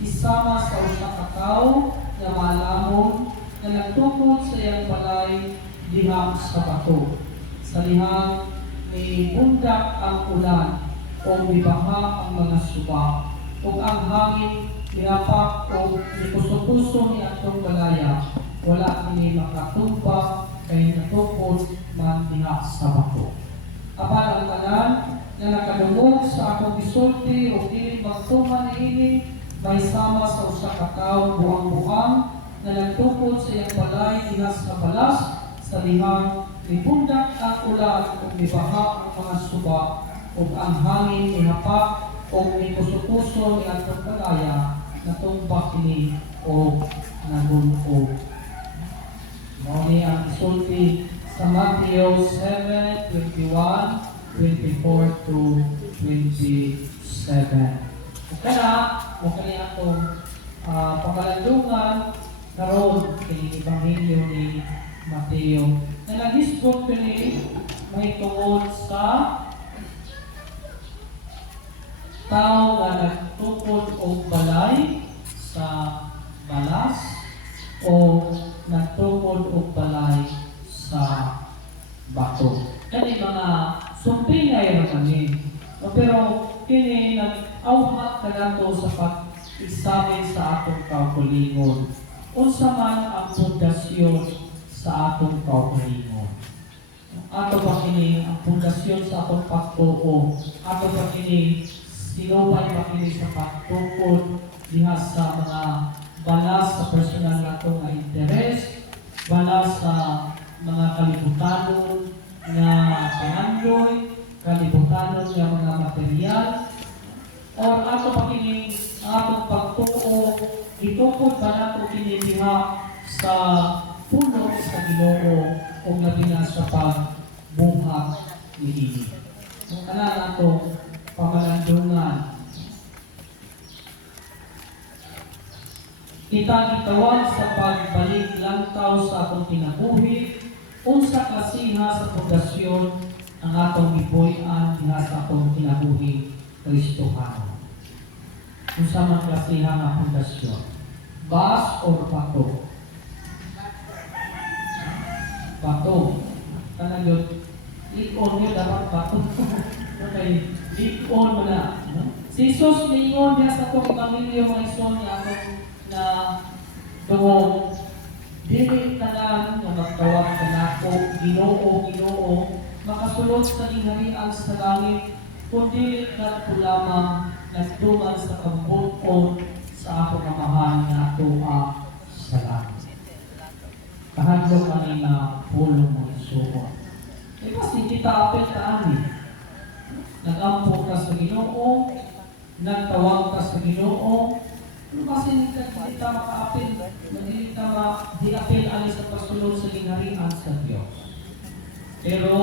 isama sa usa ka tawo nga malamon na nagtukod sa iyang balay diha sa bato. Sa lihang ni bundak ang ulan o mibaha ang mga suba o ang hangin nihapak o nipuso-puso ni atong balaya, wala kini makatumpa kay natukod man diha sa bato. Apan ang tanan na nakadungog sa akong gisulti o dili magtuman niini may sama sa usa ka tawo buang-buang na nagtukod sa iyang balay diha sa balas sa lihang nibundak ang ulan o nibaha ang mga suba o ang hangin nihapak o nipuso-puso ni atong balaya na tumbak kini o nagunog. Mao ni ang isulti sa Mateo 7:21, 24 to 27. O kani atong pakalandungan karon kini Ebanghelyo ni Mateo. Na nag-isgot kini may tungod sa tao nga nagtukod og balay sa balas o nagtukod og balay sa bato. Kani mga sumpingay ra kami. Pero kini nag-awhat kanato sa pag-examine sa atong kaugalingon. Unsa man ang pundasyon sa atong kaugalingon. Ato ba kini ang pundasyon sa atong pagtuo? Ato ba kini sinubay pa kini sa pagtukod diha sa mga balas sa personal nato nga interes, balas sa mga kalibutanon nga pangandoy, kalibutanon nga mga material, or ato pa kini ang atong pagtuo itukod ba nato kini diha sa puno sa Ginoo o labi na sa pagbuhat niini. Kung kana nato pamalandungan. Kita gitawag sa pagbalik lantaw sa atong kinabuhi, unsa klasiha sa pundasyon ang atong gipuy-an diha sa atong kinabuhi Kristohano. Unsa man klasiha nga pundasyon? Bas or bato? Bato. Kanang yun, ikon yun dapat bato. Okay. Ikon mo na. Si Jesus mingon niya sa itong Ebanghelyo mga ison niya atong na doon, dili tanan na magtawag kanako Ginoo, Ginoo, makasulod sa gingharian sa langit, kundi kadto lamang nagtuman sa kambuton sa atong amahan nga tuwa sa langit. Kahadlok ani na pulong mo isuon. Diba si kita apel ta ani? Nagampo ka sa Ginoo, nagtawag ka sa Ginoo, pero kasi hindi kita maka-apil, hindi ka di-apil ali sa pasulod sa gingharian sa Diyos. Pero,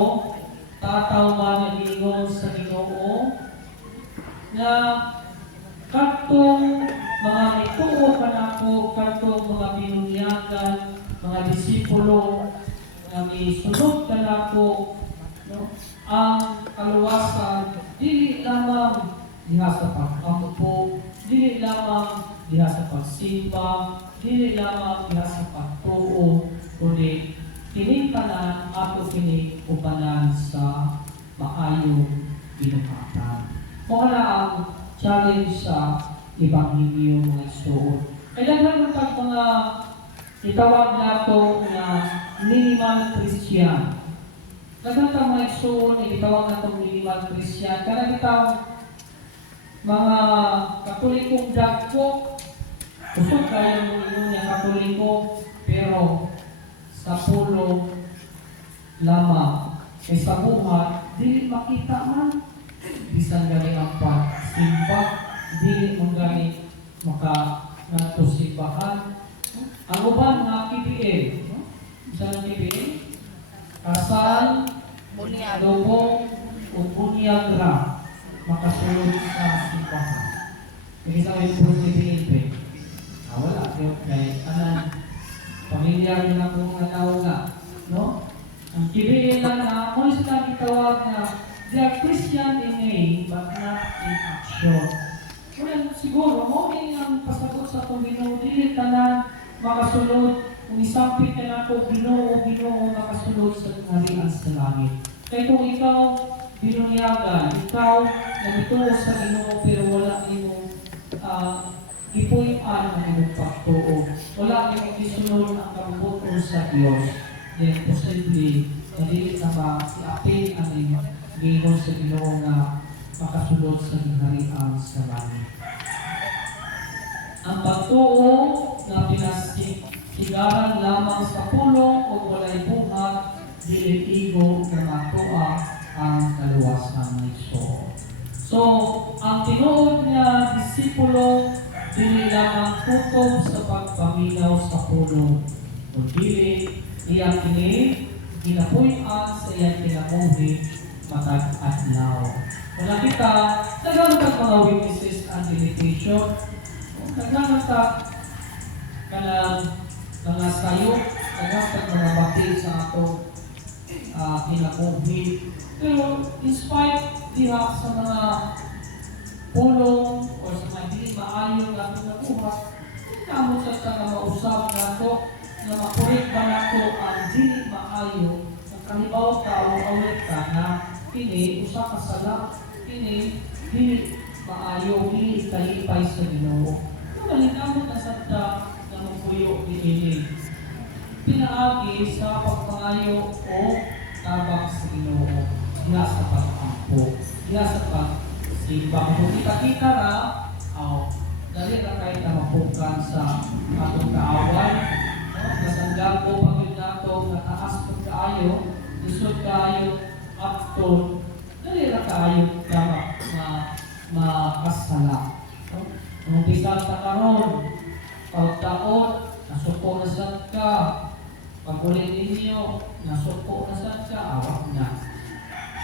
tataw man na gingon sa Ginoo, na katong mga ituo ka na po katong mga binunyagan, mga disipulo, na isunod ka na po, no? Ang kaluwasan, dili lamang diha sa pagkampo, dili lamang diha sa pagsimba, dili lamang diha sa pagtuo, kundi kini tanan ato kini ubanan sa maayong binukatan. Mao na ang challenge sa Ebanghelyo mga igsoon. Kailangan ng mga itawag nato na minimal Christian. Daghang ta mga igsoon itawag nato minimal Christian. Kana bitaw mga Katolikong dagko, usod kayo ng inyong Katoliko, pero sa pulo lamang ay sa buhat, dili makita man bisan gani ang pagsimba, dili man gani simbahan. Ang uban nga KBA, no? Bisan ang KBA, kasal, Bunyag. dugong, o bunyagra, makasulod sa simbahan. Kaya sa may puro KBA, wala yun kay anan pamilyar na po mga tao nga, no? Ang KBA na mo sila itawag na they are Christian in name but not in action. Kaya siguro mo ang pasagot sa itong Ginoo, dili tanan makasulod, kung isampit ka na po Ginoo makasulod sa harian sa langit. Kaya kung ikaw binunyagan, ikaw nagituo sa Ginoo pero wala nimo ipuy-an ang iyong pagtuo. Wala nimo isunod ang kabubuton sa Dios. Then posible na dili na ba i-apil ang Ginoo sa Ginoo nga makasulod sa harian sa langit. Ang pagtuo na pinasigaran lamang sa pulong o walay buhat, dili igo nga matua ang kaluwasan ng Igsoon. So, ang tinuod niya disipulo, dili lamang tutob sa pagpaminaw sa puno, o dili iyang kini ginapuy-an sa iyang kinamuhi matag adlaw. Kung nakita, naglamatag mga witnesses and dedication, naglamatag mga sayo, naglamatag mga bakit sa ato kinamuhi. Pero in spite diha sa mga pulong o sa mga hindi maayong nato na buhat, kamot sa nga mausap nato na makurik ba nato ang dili maayo ang kalibaw tao awit ka na kini usa ka sala, kini dili maayo, dili kalipay sa Ginoo. Malinamot na sadta na magpuyo ni ini pinaagi sa pagpangayo o tabang sa Ginoo, diha sa pag-ampo, diha sa pag-simba. Kung kita-kita na, dali na kayo na mapukan sa atong kaaway, kasanggang ko pag-yun nato, nataas pagkaayo, isod kaayo, apto, dali na kayo na makasala. Kung bisang takaroon, pagtaon, nasuko na sad ka, pag-ulit ninyo, nasuko na sad ka, awak na.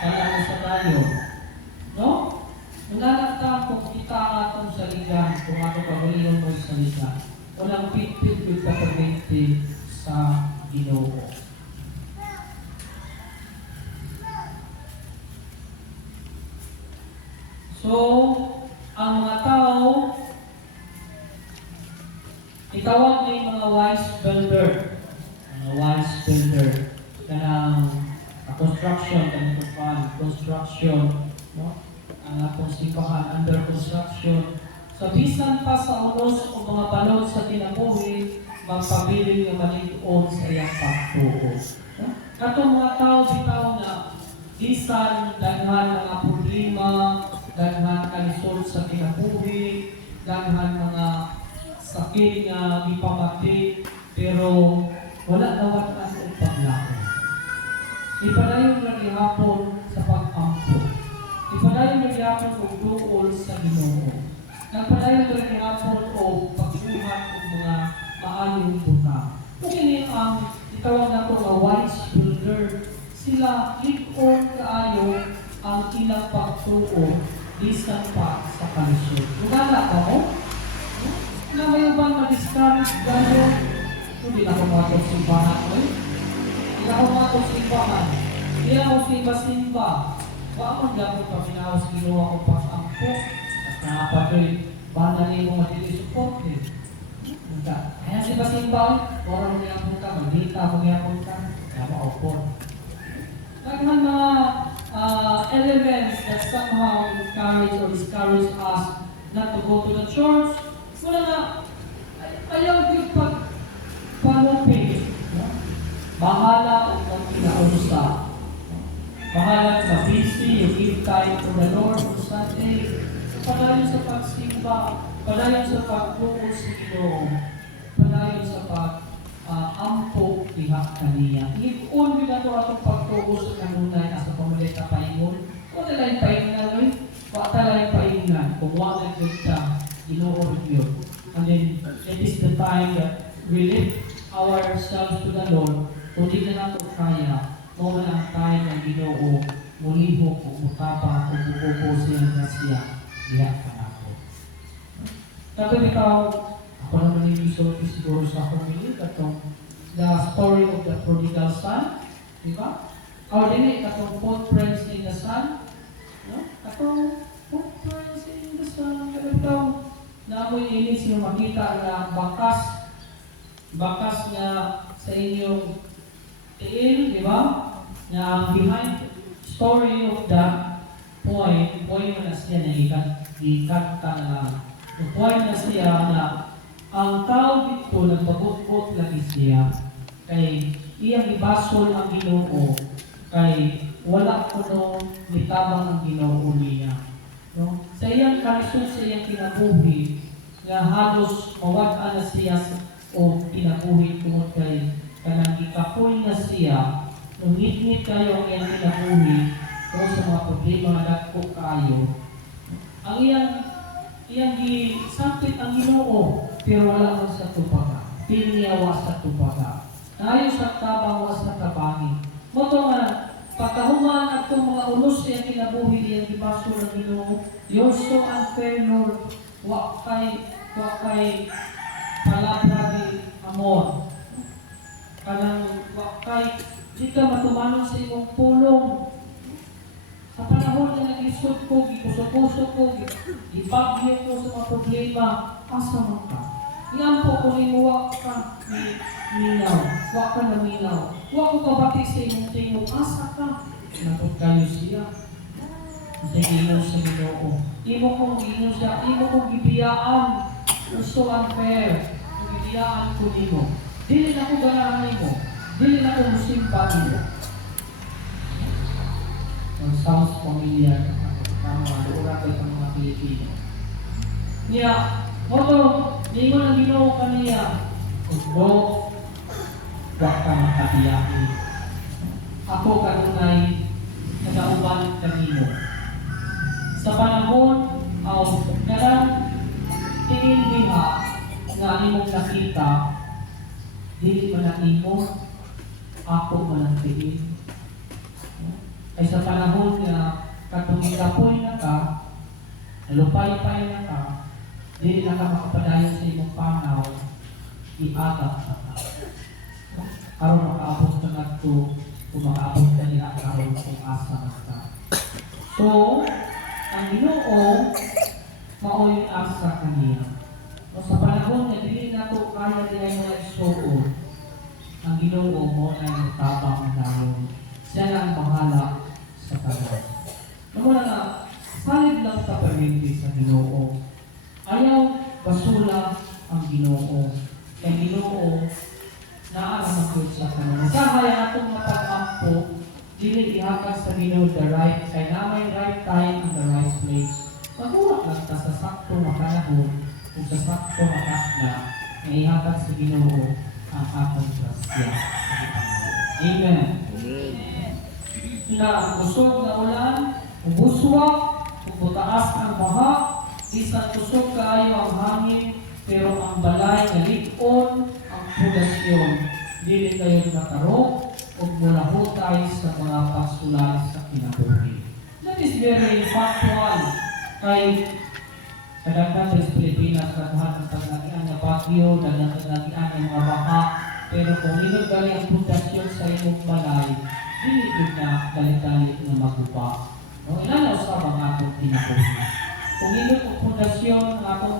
Kala na sa tayo. No? Nananagta kung kita atong saligan, kung ato pag-uliyon mo sa saligan, walang pit-pit pagpapagpiti sa Ginoo. So, ang mga tao, itawag na yung mga wise builder. Mga wise builder. Kanang construction, construction, no? Ang atong simbahan under construction. So, bisan pa sa unos o mga balon sa kinabuhi, magpabiling na maligoon sa iyang pagtuo. No? Katong mga tao, bitaw na bisan, daghan mga problema, daghan kalisod sa kinabuhi, daghan mga sakit nga gipamati, pero wala dawat ang paglako. Ipadayon lagi hapon sa pag-ampo. Ipadayon lagi hapon og duol sa Ginoo. Nagpadayon lagi hapon o pagbuhat og mga maayong butang. Kung ini ang itawag nato nga wise builder, sila lig-on kaayo ang ilang pagtuo bisan pa sa kalisod. Ugala ka mo? uban ma-discourage gano'n. Hindi na ako matog simbahan ko eh. Hindi na ako matog simbahan. Hindi na ako simba-simba. Waman gano'n pa pinawas ginawa ko pag-ampo. At nakapagay, banali mo matili-support eh. Kaya simba-simba eh. Orang mo yapon ka, maghita mo yapon ka. Kaya maupon. Naghan mga elements that somehow encourage or discourage us not to go to the church. Wala nga, ayaw yung pag-panupin. Bahala o pag-pinausa. Bahala sa busy, you give time to the Lord on Sunday. Padayon sa pagsimba, padayon sa pag-focus sa Ginoo, padayon sa pag-ampo lihat kaniya. If-on yun ato atong pag-focus sa kanunay as a pamalit na paingon, kung talagang paingan rin, wala talagang paingan, kung wala kita, Ginoo yun. And then, it is the time that we lift ourselves to the Lord, kung di na nato kaya, mo na ang time ng Ginoo, mulihok o mutapa o bububusin na siya, lihat ka nato. Tapos ikaw, ako naman yung isulti siguro sa community, katong the story of the prodigal son, di ba? Or din katong footprints in the sun, no? Katong footprints in the sun, katong naamoy inis yung makita na bakas na sa inyong tiil, di ba? Na behind story of that point mo na siya na ikanta na yung point na siya na ang tao dito nagpagot-got lagi siya kay iyang ibasol ang Ginoo kay wala ko no nitabang ang Ginoo niya. No? Sa iyang kalisod sa iyang kinabuhi nga halos mawag-an na siya o kinabuhi tungod kay kanang gikapoy na siya nung ngit-ngit kayo ang iyang kinabuhi o sa mga problema nga dagko kayo. Ang iyang gisangkit ang Ginoo pero wala man sa tupaga. Piniyawa sa tupaga. Ayon sa tabang was sa tabangi. Moto nga pagkahuman at itong mga ulos iyang kinabuhi iyang gibaso ng Ginoo. You're so unfair, Lord. Wa kay palabra di amor. Kanang wa kay di ka matumanon sa imong pulong. Sa panahon na nag-isod ko, gipuso-puso ko, gibagyo ko sa mga problema, asa man ka. Iyan po kung imuwa ka ni minaw, wa ka na minaw. Wa ko kabati sa imong tingog, asa ka. Napot kayo siya. Sa imo sa Ginoo. Imo kong ginoo siya, imo kong gibiyaan. So unfair. Kung gibiyaan ko nimo. Dili na ko ganahan nimo. Dili na ko musimpa nimo. Ang sounds familiar ang mga oras ng mga Pilipino. Niya, moto, di mo nang Ginoo kaniya. Kung wag ka makatiyaki. Ako kanunay nagauban kanino. Sa panahon o karang tingin niya nga imong nakita, dili man ang imo, ako man ang tingin. Ay sa panahon na katong ikapoy na ka, nalupay-pay na ka, dili na ka makapadayon sa imong panaw, iatap na ka. Aron makaabot ka na ito, kung makaabot ka nila karon kung asa na ka. So, ang Ginoo, mao'y asa kaniya. O sa panahon na dili na ito kaya nila yung mga isuod, ang Ginoo mo ay matabang ang dahon. Siya na ang bahala sa tagal. Namuna na, salid lang sa pamilya sa Ginoo. Ayaw basula ang Ginoo. Kaya Ginoo, naaraman ko sa kanila. Sa kaya atong mapag-ampo, dili ihakas sa Ginoo the right, kaya na may right time and the right place. Magulak lang ka sa sakto makanahon, kung sa sakto makakna, na ihakas sa Ginoo ang atong grasya. Amen. Na kusog na ulan, ubuswak, butaas ang baha, isang kusog kaayo ang hangin, pero ang balay na likon ang pundasyon. Dili kayo nakarok o mulahutay sa mga pagsulat sa kinabuhi. That is very factual. Kay kadaghan sa Pilipinas, katuhan ang paglakihan ng bagyo, dalang paglakihan ng mga baka, pero kung nilog gali ang pundasyon sa imong balay, dili gyud na galit-galit na magupa. No, inanaw sa mga atong kinabuhi. Kung nilog ang pundasyon ng atong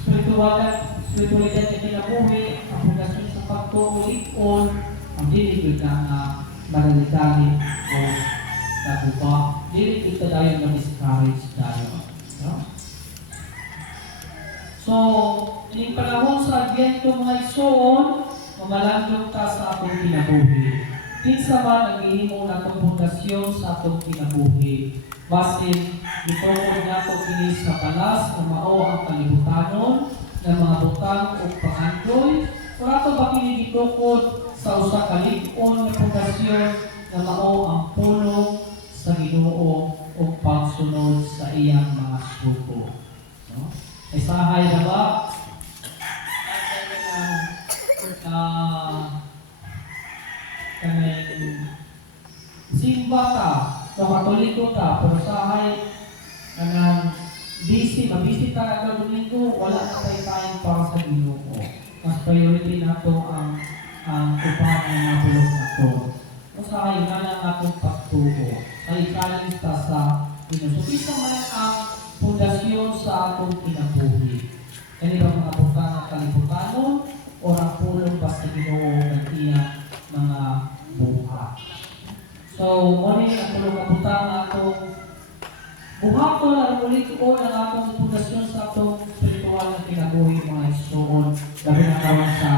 spiritualidad na kinabuhi, ang pundasyon sa pagtuo, ikon, ang dili gyud na magalit-galit o nagupa. Dili gyud tayo ma-discourage tayo. No? So, ining panahon sa Advento mga igsoon, mamalandong ta sa atong kinabuhi. Kinsa man ang ihimo natong pundasyon sa atong kinabuhi. Basin, gitungod nato kini sa palas na mao ang kalibutanon ng mga butang o pangandoy. Kung ato ba kini gitukod sa usa ka lig-on na pundasyon na mao ang pulong sa Ginoo o pagsunod sa iyang mga suko. No? Isahay na ba? Simba ka, so katoliko ka, pero sahay kanang mabisi talaga domingo, wala na tayo tayong para sa Ginoo. Mas priority nato ang upahan na nabulog nato. Usahay nga lang atong pagtuo ay kalista sa Ginoo. So, isa man ang pundasyon sa atong kinabuhi. Kani ba mga butang ng kalibutanon o ang pulong ba sa Ginoo ng iyang mga buhat. So, muli ang pulong kabutang atong buhaton ang ulit ko ng atong pundasyon sa atong spiritual na kinabuhi mga igsoon. Labi na kawan sa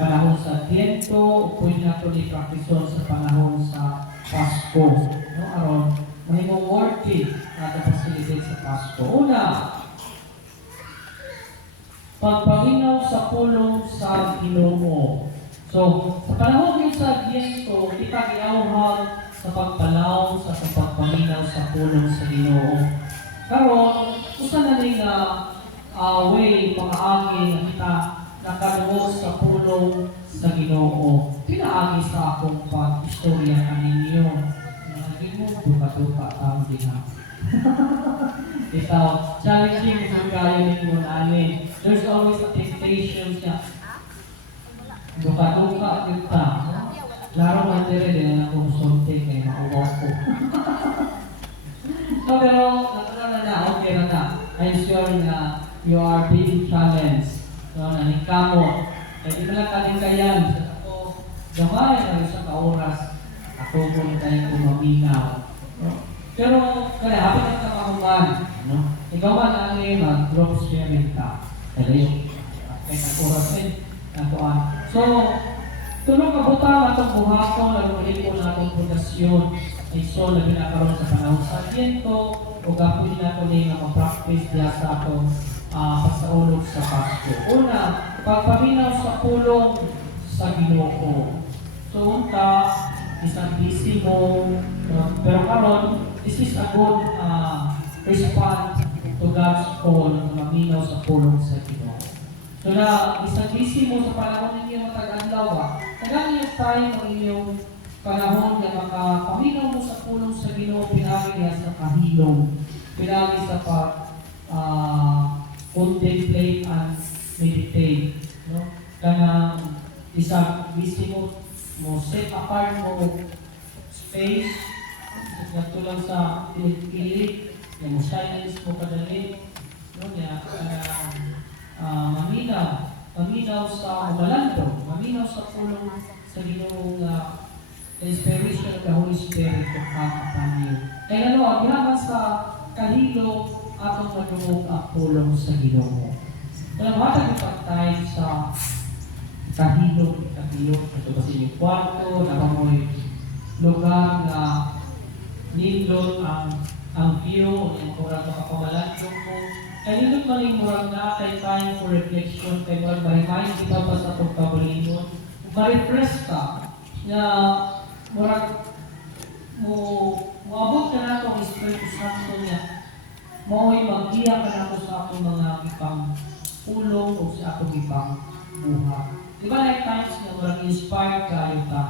panahon sa Advento, pwede na ito i-practiceon sa panahon sa Pasko. No, aron mahimong worthy na ito facilitate sa Pasko. Una, pagpaminaw sa pulong sa Ginoo. So, sa panahon din sa Advento, kita giawhag sa pagpalaw sa pagpaminaw sa pulong sa Ginoo. Karon, usa na ning way pamaagi na kita nakadugo sa pulong sa Ginoo. Pinaagi sa akong pag-istorya kaninyo. Mga mo, duka-duka tao din ha. Ito, challenging kung kayo ninyo namin. There's always a temptation siya. Duka-duka kita. Laro man din na akong sunti kay mauwaw ko. So, pero, okay na. I'm sure na you are being challenged. So, nanikamo. Eh, di pala kalikayan. Ako, gamay na sa kaoras. Ako kung tayo kumaminaw. No? Pero, kaya, habang ka makakuman, no? Ikaw man ang mag-group sharing ka. Kaya yung, kahit ang oras din, nakuan. So, tulong kabutang atong buhaton, lalo ulit po na atong pundasyon. Ay so, na pinakaroon sa panahon sa Advento, o gapon din nato na yung practice diya sa atong pagsaulog sa Pasko. Una, pagpaminaw sa pulong sa Ginoo. So, unta, isang busy mo, pero karon, this is a good response to God's call na maminaw sa pulong sa Ginoo. So na, isang busy mo sa panahon ninyo matag-adlaw ba, tagang yung time ng inyong panahon na makapaminaw mo sa pulong sa Ginoo, pinagi niya sa kahilong, pinagi sa contemplate and meditate. No? Kana isang busy mo set apart mo space, nagtulang sa pilit-pilit, na mo silence mo kadali, no? Maminaw sa umalando, maminaw sa pulong sa Ginoo nga inspiration of the Holy Spirit to come upon you. Kaya ang ginaman sa kahilo atong madungog ang pulong sa Ginoo. Kaya matag ipagtay sa kahilo, ito kasi yung kwarto, nabamoy lugar na nindot ang view, yung kurang makapamalandong mo. Kaya nindot maling murag na kay time for reflection, kay murag ma-remind kita ba sa pagkabalingon, ma-refresh ka, na murag moabot ka na ito ang Espiritu Santo niya, mao'y mag-iya ka na ito sa akong mga ipang ulong o sa akong ipang buhat. Diba like times na murag inspired kayo ka?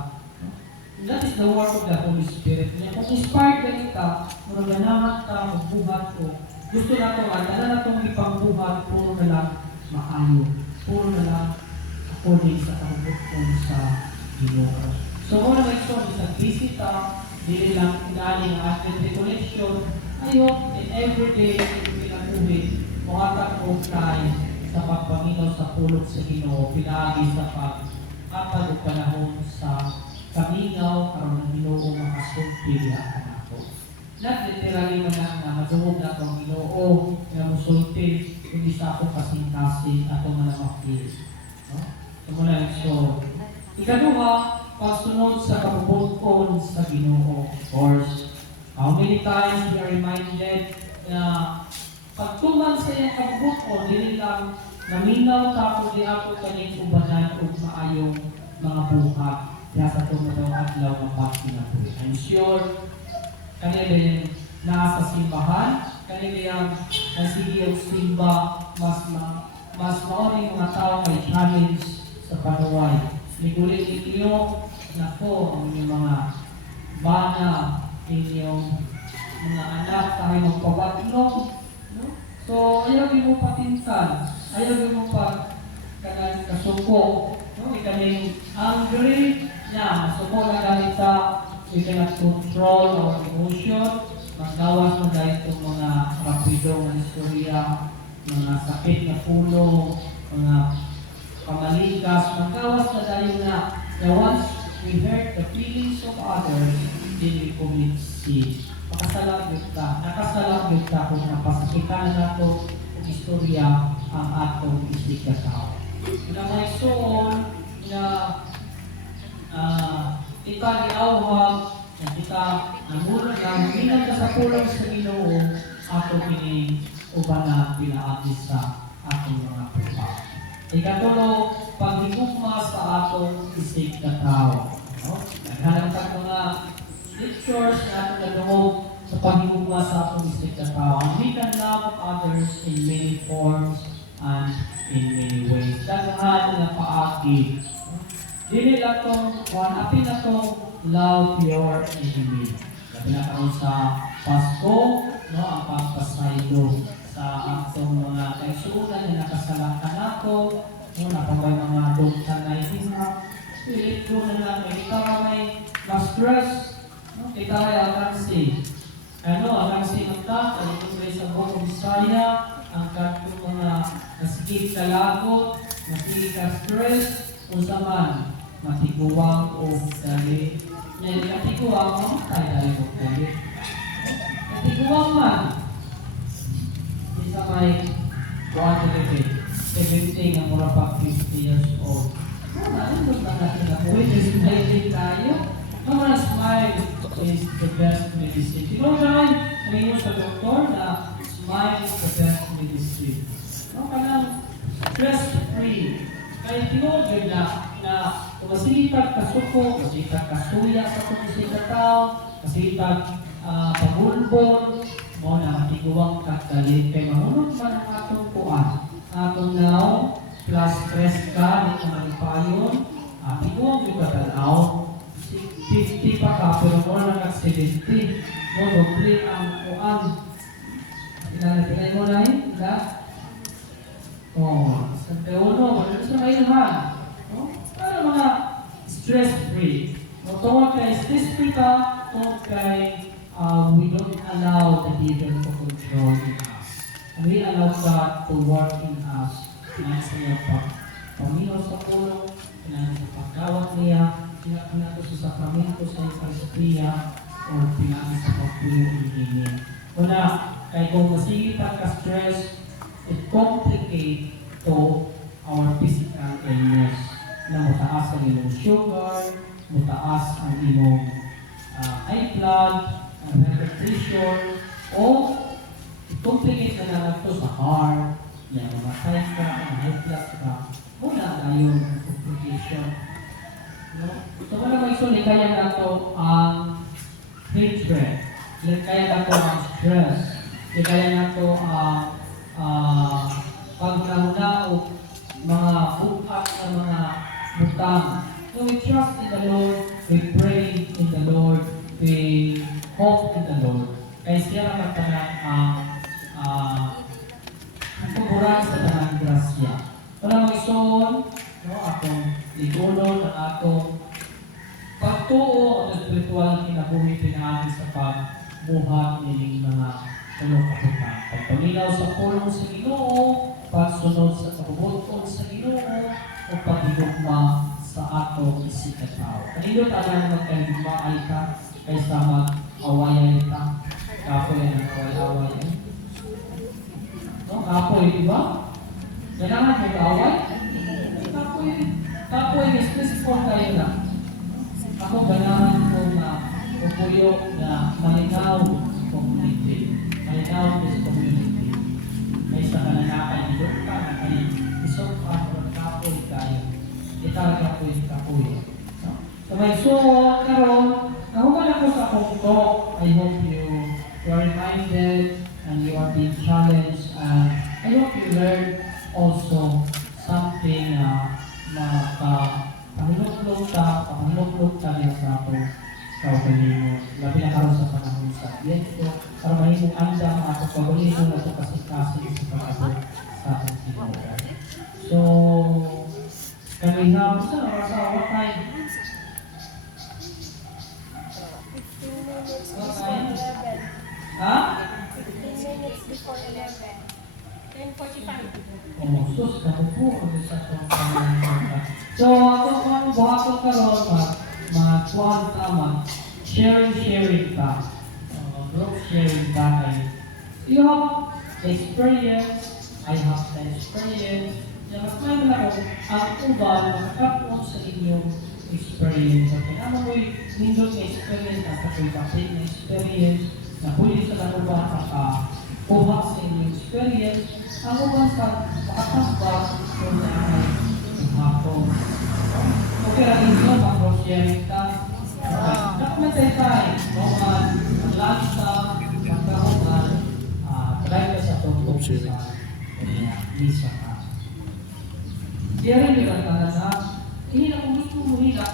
That is the work of the Holy Spirit. Kung inspired ka kita, murag ganahan ka, magbuhat ko, gusto nato nga, na natong ipangbuhat, puro na lang maayo. Puro na lang according sa kabubuton sa Ginoo. So, muna may ito, sa bisita, dili lang inaling ang ating recollection, ayon, in everyday, pinakuhin, muhatag ko tayo sa pagpaminaw sa pulot sa Ginoo, pinagi sa pag-atag o panahon sa kaminaw, karon ng Ginoo makasulti ang ako. Not literally man na madungog na itong Ginoo na musulti, kundi sa akong kasing-kasing ato manamaki. No? So muna so, ikaduha, pagsunod sa kabubuton sa Ginoo. Of course, how many times we are reminded na pagtuman sa iyang kabubuton, dili lang naminaw tapos di ako kaning ubanan o maayong mga buhat. Kaya sa tumadaw adlaw ng pagkinabuhi. I'm sure kanila nasa simbahan, kanila yung nasigiyong simba, mas maoring mga tao may challenge sa panuway. Ligulit ninyo na po ang inyong mga bana, inyong mga anak, tayo magpabatlong. No? So, ayaw mo patinsan, ayaw mo pa kasuko. No? Ikaling angry, masuko na ganita, we cannot control our emotion, maggawas mo dahil itong mga rapidong na istorya, mga sakit na pulo, mga pamalikas, maggawas na dahil na once we hurt the feelings of others, then we commit sin. Nakasalang ka kung napasakitan na nato ang istorya ang atong isig ka tao. Na may soon na kita giawhag na kita namulog na minang ka sa pulong sa Ginoo ato kini uban na pinaagi sa atong mga pupa. Ikatulo, paghigugma sa atong isig ka tao. Naghanap ka mga scriptures na atong nadungog sa paghigugma sa atong isig ka tao. We can love others in many forms and in many ways. Daghan na paagi. Dili lang itong, apin na itong love your enemy. Labi na karon sa Pasko, no, ang pagpasaylo sa atong mga kaisunan na nakasalatan nato, no, napabay mga doktan na ihinga, pilit ko na lang, kita may ma-stress, no, kita ay akansi. Akansi ng ta, kalito sa buong Bisaya, ang katong mga nasigit ka lagot, nasigit ka stress, kung saman, matiguang o dali. Yan, matiguang o tayo dali o dali. Matiguang man. Isa may buwan na rin. 17 ang mura pa 50 years old. Ano ba natin na po? Smiling tayo. No, na smile is the best medicine. You know, guys, may sa doktor na smile is the best medicine. No, kanang stress-free. Kaya tinod yun na kung masipag kasuko, masipag kasuya sa kumisig ka tao, masipag pagulbon, mo na matiguang kagalit, kaya mahulog man ang atong kuan. Atong now, plus stress ka, di ka manipayon, tiguang yung katanaw, 50 pa ka, pero mo na nag-70, mo doble ang kuan. Pinay mo na yun, sa P1, wala sa kailangan. Para mga stress-free. Tungkol kay stress-free ka, tungkol kay we don't allow the devil to control in us. And we allow God to work in us. Kailangan sa iyo paminaw sa pulong, kailangan sa pagkawat niya, kailangan sa sakramento sa Eucharistia, o kailangan sa pagpulong inginin. Una, kay kung masigitan ka stress, it complicates to our physical illness na mataas ang imong sugar, mataas ang imong high blood, hypertension, o i-complicate na lang ito sa heart, yan, mamatay ka, high blood ka, muna na yung complication. No? So, wala may suli, kaya na ito ang hatred, kaya na ito ang stress, kaya na ito ang pagkauna o mga bukat na mga butang. So we trust in the Lord, we pray in the Lord, we hope in the Lord. Kaya siya naman ang ligulo ng atong pagtuo at espiritual kinabuhi pinaagi sa pagbuhat nining mga tulong kaputan. Pagpaminaw sa pulong sa Ginoo, pagsunod sa kabubuton sa Ginoo, o paghigugma sa atong isikataw. Kanino tanan magkahigugma ay ka kaysa mag-awayan ka? Kapoy ang away-away. No, kapoy, di ba? Kailangan mag-away? Kapoy. Kapoy, mismo kayo na. Ako ganahan ko na pupuyo na malinaw community. Malinaw sa community. May sa kananakan yung ka na kayo isok pa ng kapoy kayo. Italaga ko yung kapoy. So may suot karon, nahuman ako sa pungko. I hope you are reminded and you are being challenged, and I hope you learn also something na pahinuklog ka niya sa ato kaugalingon. Labi na karon sa panahon sa Advento, para mahimong anda ang ato kaugalingon na ito kasi-kasi sa pag-abot sa atong Ginoo. So, kami na sa what time? 15 minutes What before time? 11. Ha? 15 minutes before 11. 10:45. Oh, sus, kamu po ang sa atong panahon. So, ako kung buhaton karon mag-kuhan tama, sharing ka. Group sharing ka kay you have the experience, I have the experience. Na mas may lang ang uban makakapon sa inyong experience. Okay, naman mo'y nindot na experience at ako'y kapit na experience na pwede sa lang uban makakuha sa inyong experience. Ang uban sa makakasbag kung naanay ng hapon. Okay, rin ito, mag-group sharing ka. Nakumatay tayo, mag-lunch ka, magkahuman, try ka sa tungkol sa misa ka. Kaya rin yung na, hindi na kung gusto mo hila,